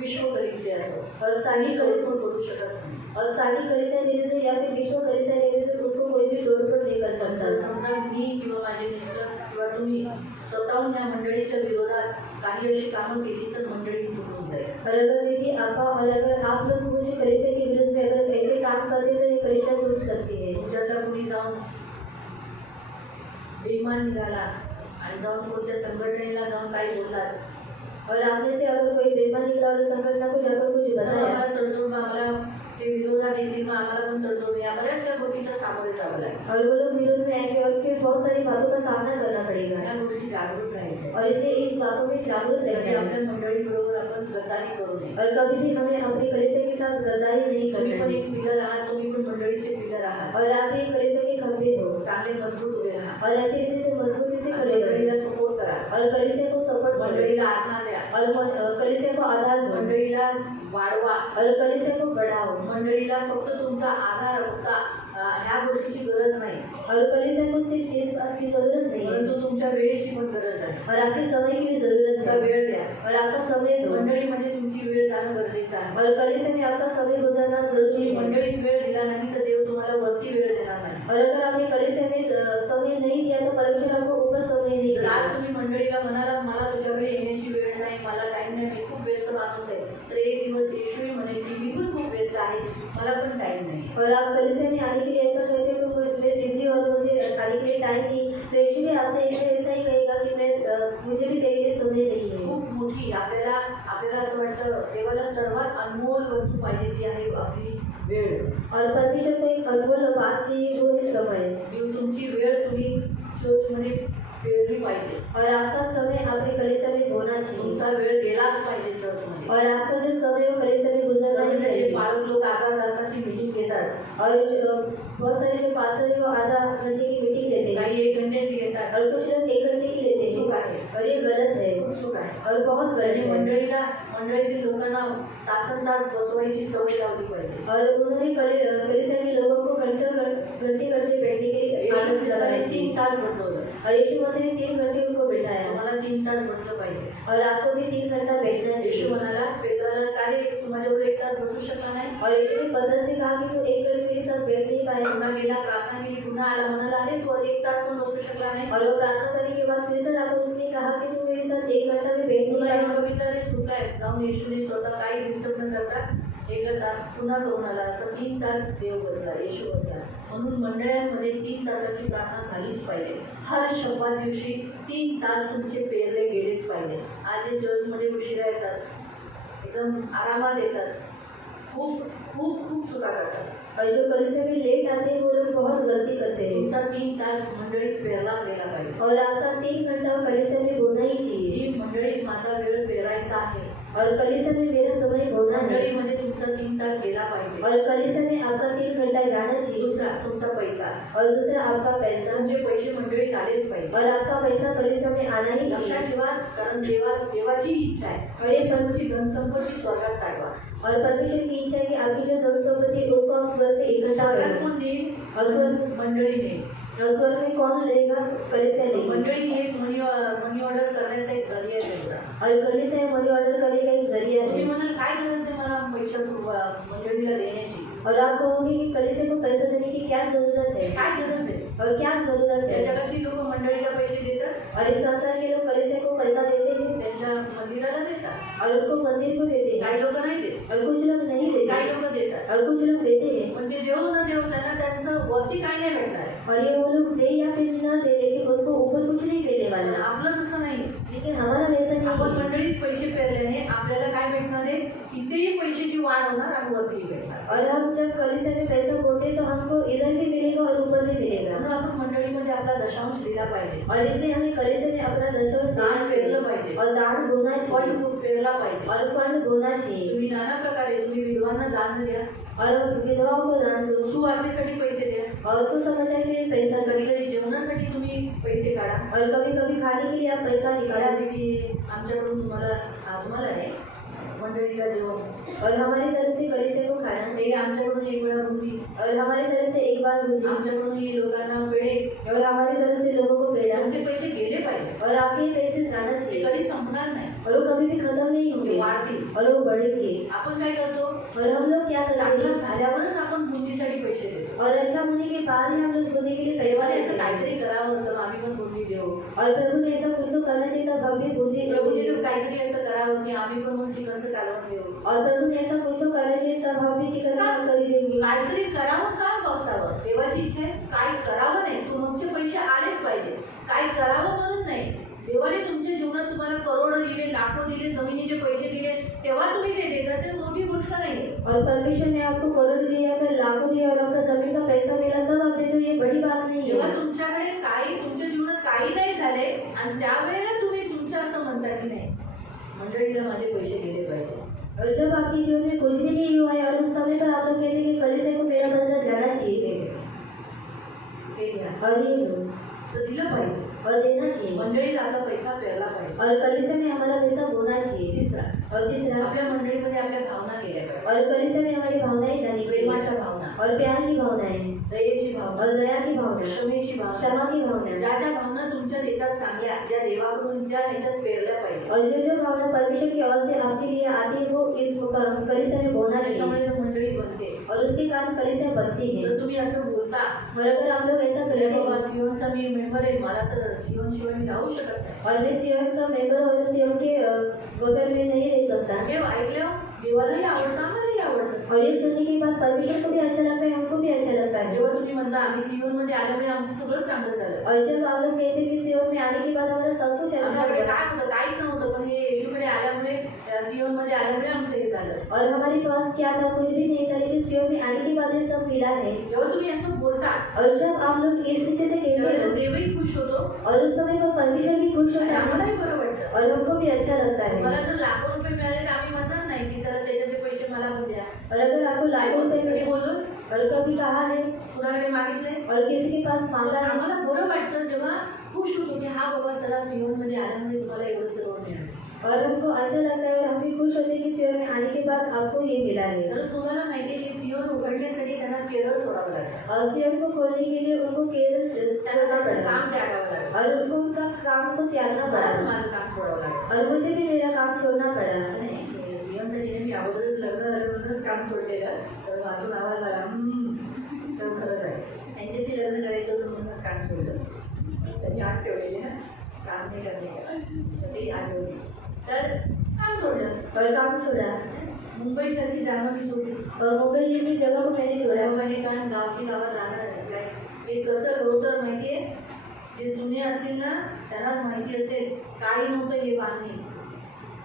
विश्व कलिसिया असो, और स्थानिक कलिसिया कलीसिया करू शकत नाही. और स्थानिक कलीसिया निर्णय या फिर विश्व कलीसिया निर्णय उसको कोई भी तोड़फोड़ नहीं कर सकता. जर समजा मी किंवा माझे मिस्टर किंवा तुम्ही स्वतःहून या मंडळीच्या विरोधात काही अशी कामं केली तर मंडळी तुटून जाईल. और अगर दीदी आपा और अगर आप लोग मुझे कलीसिया के विरुद्ध में अगर ऐसे काम करते तो ये कलीसिया सोच सकती है. तुमच्यातला कुणी जाऊन बेईमान निघाला आणि जाऊन कोणत्या संघटनेला जाऊन काही बोलतात, और आप में से अगर कोई बेईमान निकला और संगठन को जाकर कुछ तर बताया आम्हाला तडजोड, आम्हाला ते विरोधात येतील, मग आम्हाला पण तडजोड, या बऱ्याचशा गोष्टीचा सामोरे जावं लागेल. और वो लोग विरोध में आएंगे और फिर बहुत सारी बातों का सामना करना पड़ेगा. या गोष्टी जागरूक राहायचं. और इसलिए इस बातों में जागरूक कधी रहना है. आपल्या मंडळीबरोबर आपण गद्दारी करू नये. और कभी भी हमें अपनी कलीसिया के साथ गद्दारी नहीं तुम्ही करना पण है. एक पिलर आहात, तुम्ही पण मंडळीचे पिलर आहात. और आप भी कलीसिया के खंभे हो चांगले मजबूत उभे राहा. और अच्छी रीति से मजबूती से खड़े रहो मंडळीला सपोर्ट करा, और कलीसिया को सपोर्ट करो मंडळीला आधार द्या, और कलीसिया को आधार दो मंडळीला वाढवा. और कलीसिया को बढ़ाओ. मंडळीला फक्त तुमचा आधार फक्त ह्या गोष्टीची गरज नाही, और कलीसिया को सिर्फ इस बात की जरूरत नहीं है परंतु तुमच्या वेळेची पण गरज आहे. और आपके समय की भी जरूरत तुमचा है. वेळ द्या. और आपका समय दो. मंडळी म्हणजे तुमची वेळ जाणं गरजेचं आहे. और कलीसिया में आपका समय गुजारना जरूरी तुम्ही है. मंडळीत वेळ दिला नाही तर देव तुम्हाला वरती वेळ देणार नाही. और अगर आपने कलीसिया में समय नहीं दिया तो परमेश्वर आपको ऊपर समय नहीं जर आज देगा. तुम्ही मंडळीला म्हणाला मला तुझ्याकडे येण्याची वेळ नाही, मला टाइम नाही, मी खूप व्यस्त माणूस आहे, तर एक दिवस येशूही म्हणेल की मी पण खूप व्यस्त आहे, मला पण टाइम नाही. और आप कलीसिया में आने के लिए ऐसा कहते हो कि मैं बिजी और मुझे खाने के लिए टाइम नहीं, तो यीशु भी आपसे ऐसा ही कहेगा कि मैं मुझे भी तेरे लिए समय नहीं है. खूप मोठी आपल्याला असं वाटतं देवाला सर्वात अनमोल वस्तू पाहिजे ती आहे आपली वेळ. और परमेश्वर को एक अनमोल बात चाहिए वो है समय. तुमची वेळ तुम्ही चर्चमध्ये पेरली पाहिजे. और आपका समय आपके कलीसिया में होना चाहिए. तुमचा वेळ गेलाच पाहिजे चर्चमध्ये. और आपका जो समय वो कलीसिया में गुजरना ही जे चाहिए. पालक लोक आधा तासाची मीटिंग घेतात, और बहुत सारे जो पास्टर है वो आधा घंटे की मीटिंग लेते हैं काही 1 घंट्याची घेतात, और कुछ लोग 1 घंटे की लेते चूक हैं. आहे, और ये गलत है खूप चूक आहे. और बहुत गलत आणि है. मंडळीतील लोकांना तासन तास बसवायची सवय लावली पाहिजे. और उन्होंने कलीसिया के लोगों को घंटे घंटे बैठने की येशू आदत ख्रिस्ताने लगाई 3 थी. तास बसवलं, और यीशु मसीह ने 3 घंटे उनको बिठाया. मला 3 तास बसलं पाहिजे. और आपको भी 3 घंटा बैठना येशू चाहिए. म्हणाला पेत्राला, का रे तू माझ्याबरोबर 1 तास बसू शकला नाही? और यीशु ने पतरस से कहा कि तू 1 घंटे मेरे साथ बैठ नहीं पाए. पुन्हा गेला, प्रार्थना केली, पुन्हा आला, म्हणाला अरे तू 1 तास पण बसू शकला नाही. और वो प्रार्थना करने के बाद फिर से आकर उसने कहा कि तू मेरे साथ 1 घंटा भी बैठ नहीं तुला पाए. येऊन बघितलं रे, चूक चुकलाय, जाऊन येशूने स्वतः काही डिस्टर्ब न करता 1 तास पुन्हा करून आला. असं 3 तास देव बसला, येशू बसला. म्हणून मंडळांमध्ये 3 तासाची प्रार्थना झालीच पाहिजे. हर शब्दात दिवशी 3 तास तुमचे पेरले गेलेच पाहिजे. आज हे चर्चमध्ये उशिरा येतात, एकदम आरामात येतात, खूप खूप खूप चुका करतात. और जो कलीसिया में लेट आते हैं वो लोग बहुत गलती करते हैं। तुमचा 3 तास मंडळीत पेरलाच गेला पाहिजे. और आपका 3 घंटा कलीसिया में होना ही चाहिए। ही मंडळीत माझा वेळ पेरायचा आहे. और कलीसिया में मेरा समय होना है। मंडळीमध्ये तुमचा 3 तास गेला पाहिजे. और कलीसिया में आपका 3 घंटा जाना चाहिए। दुसरा तुमचा पैसा, और दूसरा आपका पैसा, तुमचे पैसे मंडळीत आलेच पाहिजे. और आपका पैसा कलीसिया में आना ही लक्षात चाहिए। ठेवा, कारण देवाची इच्छा आहे और ये तुमची धनसंपत्ती स्वर्गात साठवा. और परमेश्वर की इच्छा है कि आपकी जो धन संपत्ति है उसको आप स्वर्ग में इकट्ठा स्वर्गात करें। कोण देईल? और स्वर्ग मंडळीने. और स्वर्ग में कौन लेगा? कलीसिया लेगी। मंडळी एक मनी ऑर्डर करण्याचा एक जरिया आहे त्यांचा. और कलीसिया मनी ऑर्डर करने का एक जरिया तुम्ही है। म्हणाल काय गरज आहे मला पैसे मंडळीला देण्याची? और आप कहोगे कि कलीसिया को पैसा देने की क्या जरूरत है? काय गरज आहे? और क्या जरूरत या है? जगातली लोक मंडळीला पैसे देतात, और इस संसार के लोग कलीसिया को पैसा देते हैं त्यांच्या मंदिराला देतात. और उनको मंदिर को देते हैं, काही लोक नाही देत, और कुछ लोग नहीं काही देते लोक देतात. और कुछ लोग देते हैं। पण ते देऊ न देऊ त्यांना त्यांचं वरती काय नाही भेटणार आहे. और ये वो लोग दे या फिर न दे, लेकिन उनको ऊपर कुछ नहीं मिलने वाला। आपलं तसं नाही. लेकिन हमारा वैसा आपण नहीं है। मंडळीत पैसे पेरल्याने आपल्याला काय भेटणार आहे? इथेही पैशाची वाढ होणार आणि वरतीही भेटणार. और हम जब कलीसिया में पैसा होते तो हमको इधर भी मिलेगा और ऊपर भी मिलेगा। म्हणून आपण मंडळीमध्ये आपला दशांश दिला पाहिजे, और इसलिए हमें कलीसिया में अपना दशम दान पेरलं पाहिजे, और दान बोना चाहिए फंड पेरला पाहिजे. और फंड बोना चाहिए। तुम्ही नाना प्रकारे तुम्ही विधवांना दान द्या, और विधवाओं को दान दो सुवार्थेसाठी पैसे द्या, और सुसमाचार के लिए पैसा कधी दो कधी जेवणासाठी तुम्ही पैसे काढा. और कभी कभी खाने के लिए आप पैसा काढा निकाला। दिली आमच्याकडून तुम्हाला नाही मंडळीला जेवण, और हमारी तरफ से कलीसिया को खाना, ते आमच्याकडून एक वेळा बुंदी, और हमारी तरफ से एक बार बुंदी, आमच्याकडून ही लोकांना पेढे. और हमारी तरफ से लोगों को पेड़ा। आमचे पैसे गेले पाहिजे, और आपके ये पैसे जाना ते चाहिए कधी संपणार नाही, और वो कभी भी खत्म नहीं ते होंगे वाढतील. और वो बढ़ेंगे। आपण काय करतो? और हम लोग क्या करते चांगलं हैं? झाल्यावरच आपण बुंदीसाठी पैसे देतो. और अच्छा होने के बाद ही हम लोग बुद्धि के लिए पैसा देवाने असं देते हैं। काहीतरी करावं होतं, आम्ही पण बुंदी देऊ. और प्रभु ने ऐसा कुछ तो करना चाहिए तब हम भी बुद्धि प्रभूने तर काहीतरी असं करावं की आम्ही पण मग चिकनचं कालवण देऊ. और प्रभु ने ऐसा कुछ तो करना चाहिए तब हम भी चिकन काम कर देंगे। काहीतरी करावं का बसावं? देवाची इच्छा आहे काय करावं नाही. तुमचे पैसे आलेच पाहिजे, काय करावं म्हणून नाही. देवाने तुमच्या जीवनात तुम्हाला करोडो दिले, लाखो दिले, जमिनीचे पैसे दिले, तेव्हा तुम्ही ते देता, ते मोठी गोष्ट नाही. और परमेश्वर ने आपको करोड़ दिया, फिर लाखों दिया और आपका जमीन का पैसा मिला तब आप देते हो, ये बड़ी बात नहीं जेव्हा है। तुमच्याकडे काही तुमच्या जीवनात काही नाही झाले आणि त्यावेळेला तुम्ही तुमच्या असं म्हणता की नाही मंडळीला माझे पैसे गेले पाहिजे. और जब आपके जीवन में कुछ भी नहीं हुआ है और उस समय पर आप लोग कहते हैं कि कलीसिया को मेरा पैसा जाना चाहिए हे घ्या. और ये लो, तर दिलं पाहिजे. और देना चाहिए। मंडळीत आपला पैसा पेरला पाहिजे. और कलीसिया में हमारा पैसा होना चाहिए। तिसरा, और तीसरा, आपल्या मंडळीमध्ये आपल्या भावना गेल्या पाहिजे. और कलीसिया में हमारी भावनाएं जानी प्रेमाच्या चाहिए, भावना, और प्यार की भावनाएं, दयेची भावना, और दया की भावना, क्षमेची भावना, क्षमा की भावना, ज्या ज्या भावना तुमच्यात येतात चांगल्या, ज्या देवाकडून त्या ह्याच्यात पेरल्या पाहिजे. और जो भावना परमेश्वर की ओर से आपके लिए आती है वो इस कलीसिया में होना चाहिए। त्याच्यामुळे तो मंडळी बनते. और उसके कारण कलीसिया बनती है। जर तुम्ही असं बोलता और अगर आप लोग ऐसा अरे करेंगे बाबा सियोनचा मी मेंबर आहे, मला तर सियोन शिवाय मी राहू शकत नाही, और मैं सियोन का मेंबर और सियोन के बगैर में नहीं रह सकता, हे ऐकल्यावर देवालाही आवडतं, आम्हालाही आवडतं. और ये सुनने के बाद परमेश्वर को भी अच्छा लगता है, हमको भी अच्छा लगता है। जेव्हा तुम्ही म्हणता आम्ही सियोन मध्ये आल्यामुळे आमचं सगळं चांगलं झालं, और जब आप लोग कहते हैं कि सियोन में आने के बाद हमारा सब कुछ अच्छा आमच्याकडे होगा, काय होतं? काहीच नव्हतं, पण हे येशूकडे आल्यामुळे सियोन मध्ये आल्यामुळे आमचं हे झालं. और हमारे पास क्या था? कुछ भी नहीं था, लेकिन सियोन में आने के बाद ये सब मिला है। जेव्हा तुम्ही असं बोलता और जब आप लोग इस तरीके से कहते त्यावेळेला हैं देवही खुश होतो और उस समय पर परमेश्वर भी खुश आणि होता है आम्हालाही बरं वाटतं. और हमको भी अच्छा लगता है। मला जर लाखो रुपये मिळाले तर आम्ही म्हणणार नाही की चला त्याच्याचे पैसे मला पण द्या. और अगर आपको लाखों रुपए कधी मिले बोललो और कभी कहा है कुणाकडे मागितले, और किसी के पास मांगा है, आम्हाला बरं वाटतं जेव्हा खुश होतो की हा बाबा चला सियोन मध्ये आल्यामुळे तुम्हाला एवढं सर्व मिळालं. और हमको अच्छा लगता है और हम भी खुश होते हैं कि सियोन में आने के बाद आपको ये मिला है। तर तुम्हाला माहिती आहे की सियोन उघडण्यासाठी त्यांना केरळ सोडावं लागतं, और सियोन को खोलने के लिए उनको केरल त्यांना छोड़ना त्यांचं पड़ा काम त्यागावं लागतं. और उनको उनका काम को त्यागना मला पण पड़ा माझं काम सोडावं लागतं. और मुझे भी मेरा काम छोड़ना पड़ा। असं नाही की सियोनसाठी मी अगोदरच लग्न झाल्यानंतरच काम सोडलेलं, तर माझून आवाज आला तर खरंच आहे त्यांच्याशी लग्न करायचं होतं म्हणूनच काम सोडलं. त्यांनी आठ ठेवलेली ना काम नाही करणे का, तर ती आठ होती तर काम सोडलं. और काम छोड़ा। मुंबई सारखी जागा मी सोडली. और मुंबई जैसी जगह को मैंने छोड़ा. तेव्हा मैंने कारण गावात राहणार आहे. हे कसं होतं माहिती आहे, जे जुने असतील ना त्यांनाच माहिती असेल काही नव्हतं हे बांधणी.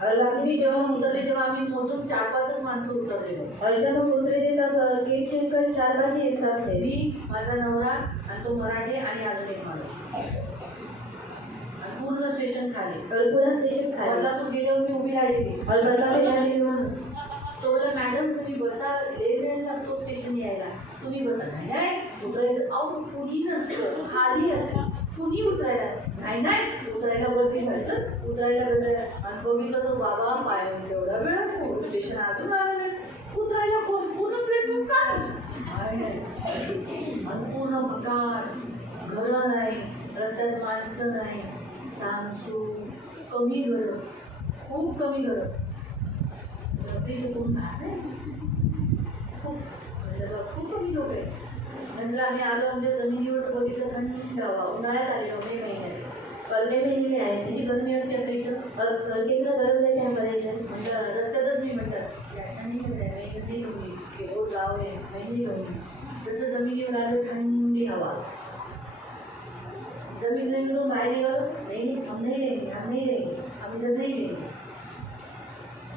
और बाकी मी जेव्हा उतरले तेव्हा आम्ही मोजून 4-5च माणसं उतरलेलो. और जब हम उतरे थे तब गेट चुनकर 4-5 ही एक साथ थे. मी, माझा नवरा आणि तो मराठे आणि अजून एक माणूस. पूर्ण स्टेशन खाली. और पूरा स्टेशन खाली. बदलापूर गेल्यावर मी उभी राहिली. और बदलापूर तो बोला मॅडम तुम्ही बसा, लय वेळ लागतो स्टेशन यायला, तुम्ही बसा. नाही नाही उतरायचं. अहो कुणी नसतं, खाली असतं, कुणी उतरायला नाही नाही उतरायला वरती झालं तर उतरायला गडलं. आणि बघितलं तर बाबा पाय एवढा वेळ स्टेशन अजून आलं नाही. उतरायला पूर्ण प्लेटफॉर्म चालू आणि पूर्ण भकाट, घरं नाही, रस्त्यात माणसं नाही, सामसू, कमी घरं, खूप कमी घरं. खूप कमी लोक आहे. नंतर आम्ही आलो म्हणजे जमिनीवर बघितलं थंड हवा. उन्हाळ्यात आलेलो मे महिन्यात. और मे महीने में आए थे. किती गरमी असते आपल्या इथं. और कितना गर्म रहते हैं हमारे इधर. म्हणजे रस्त्यातच मी म्हणतात याच्या नाही नाही तुम्ही रोज जाऊ नये नाही होईल. जसं जमिनीवर आलो थंडी हवा. जमिनीवरून बाहेर गेलो नाही हम नाही आम्ही जर नाही गेलो.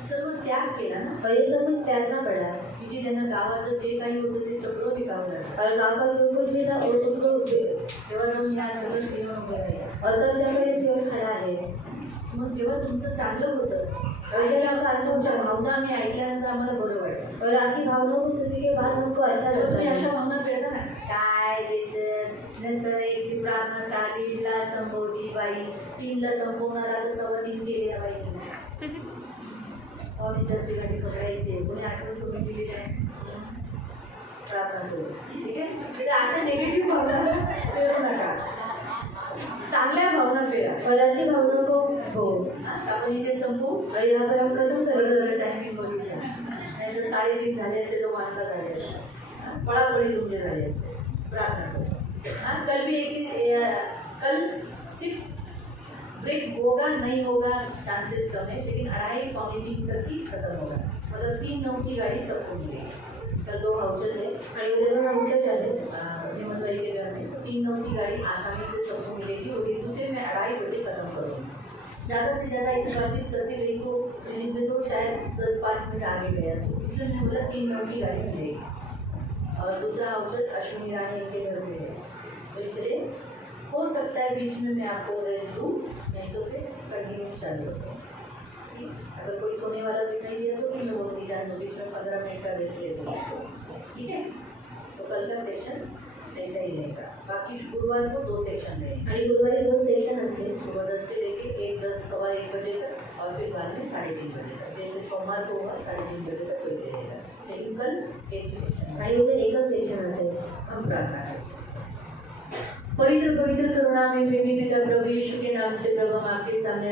सर्व त्याग केला ना. और ये सब कुछ त्यागना पड़ा. किती त्यांना गावाचं जे काही होतं ते सगळं विकावलं. और गाँव का जो कुछ भी था वो उसको तेव्हा जाऊन ह्या सगळं सीवन उभं राहिलं. और तब जब मेरे सीवन खड़ा है. मग तेव्हा तुमचं चांगलं होतं. तुमच्या भावना आम्ही ऐकल्यानंतर आम्हाला बरं वाटतं. और आपकी भावनाओं को सुनने के बाद हमको अच्छा लगता तुम्ही है. अशा भावना पेळता ना काय द्यायचं नसतं. एकची प्रार्थना 3:30ला संपवली बाई, 3ला संपवणारा तर 3:15 केली बाई. पावणीच्या गाडी पकडायची कोणी आठवण तुम्ही दिलेली आहे प्रार्थना करू. ठीक आहे. तर अशा निगेटिव्ह भावना पेरू नका. चांगल्या भावना पेरा. और अच्छी भावनाओं को हो. आपण इथे संपू. और यहाँ पर हम खत्म करेंगे. टायमिंग बघितला नाही तर 3:30 झाले असते तो मानता झाले असते. पळापळी तुमचे झाले असते. प्रार्थना करू. हाँ कल भी कल सिर्फ ब्रेक होगा नहीं होगा चांसेस कम है, लेकिन 2:30-3 तक ही खत्म होगा. मतलब 3-9 की गाड़ी सबको मिलेगी. कल 2 वाउचर्स है और ये दोनों वाउचर चले. हेमंत भाई के घर में 3-9 की गाड़ी आसानी से सबको मिलेगी. और एक दूसरे में 2:30 बजे खत्म करूँगी. ज़्यादा से ज़्यादा ऐसे बातचीत करते गई तो ट्रेन में तो शायद 10-5 मिनट आगे गया. तो इसलिए मैं बोला 3-9 की गाड़ी मिलेगी. और दूसरा वाउचर अश्विनी रानी के घर में है. तो इसलिए हो सकता है बीच में मैं आपको रेस्ट दूँ, नहीं तो फिर कंटिन्यूस चालू होते हैं. अगर कोई सोने वाला दिखाई दिया तो मैं बोलूँगी जान दो, बीच में 15 मिनट का रेस्ट ले दो. ठीक है. तो कल का सेशन ऐसा ही रहेगा. बाकी गुरुवार को 2 सेशन रहेंगे. आणि गुरुवारी 2 सेशन असते. सुबह 10 से लेके 1-10-1 बजे तक और फिर बाद में 3:30 बजे तक. जैसे सोमवार को होगा 3:30 बजे तक वैसे रहेगा. लेकिन कल एक सेशन आणि उद्या एकच सेशन असेल. हम प्रार्थना करें. पवित्र पवित्र करुणामय प्रेमी पिता प्रभु यीशु के नाम से प्रभु हम आपके सामने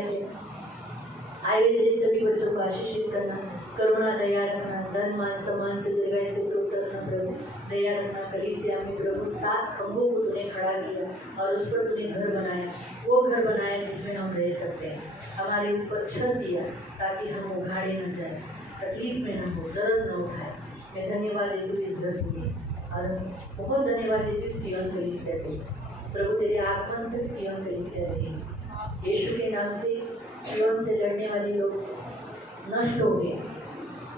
आए हुए तेरे सभी बच्चों को आशीषित करना, करुणा दया रखना, धन मान सम्मान से दीर्घायु से पूर्ण करना प्रभु. दया रखना. कलीसिया में प्रभु 7 खंभों को तूने खड़ा किया और उस पर तूने घर बनाया. वो घर बनाया जिसमें हम रह सकते हैं. हमारे ऊपर छत दिया ताकि हम उघाड़े न जाए, तकलीफ में न हो, दर्द न उठाए. मैं धन्यवाद देती हूँ इस घर के लिए और बहुत धन्यवाद देती हूँ सियोन कलीसिया को. प्रभु तेरे आगमन तक सियोन कलीसिया रहेगी. यीशु के नाम से सियोन से लड़ने वाले लोग नष्ट हो गए.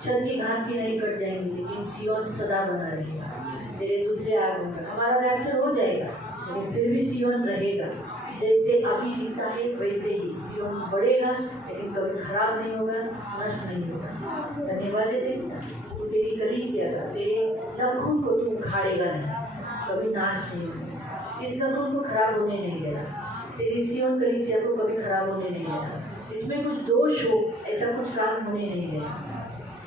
छत की घास की नहीं कट जाएंगी, लेकिन सियोन सदा बना रहेगा. तेरे दूसरे आगमन तक हमारा रैप्चर हो जाएगा, लेकिन फिर भी सियोन रहेगा. जैसे अभी दिखता है वैसे ही सियोन बढ़ेगा, लेकिन कभी खराब नहीं होगा, नष्ट नहीं होगा. धन्यवाद देते तू तेरी कलीसिया का. तेरे नखून को तू उखाड़ेगा नहीं, कभी नाश नहीं होगा. इस नखून को खराब होने नहीं देना. तेरी सियोन कलीसिया को कभी खराब होने नहीं देना. इसमें कुछ दोष हो ऐसा कुछ काम होने नहीं देना.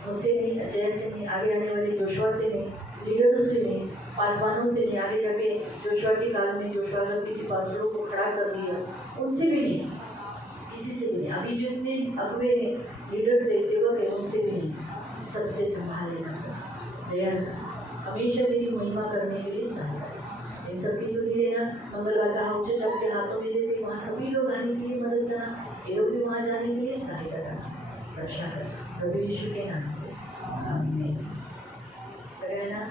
मुझसे नहीं, अजय से नहीं, आगे आने वाले जोशुआ से नहीं, लीडरों से नहीं, पासवानों से नहीं. आगे जाके जोशुआ के काल में जोशुआ ने किसी पासवानों को खड़ा कर दिया, उनसे भी नहीं, किसी से भी नहीं. अभी जो इतने अगुवे हैं, लीडर्स है, सेवक है, उनसे भी नहीं. सबसे संभाल लेना. दया हमेशा मेरी महिमा करने के लिए सहायता. इन सबकी सुधी लेना. मंगलवार का हाउचर्च आपके हाथों में देते, वहाँ सभी लोग आने के लिए मदद करना. ये लोग भी वहाँ जाने के लिए सहायता करना, रक्षा करना. प्रभु यीशु के नाम से आमीन। सगळ्यांना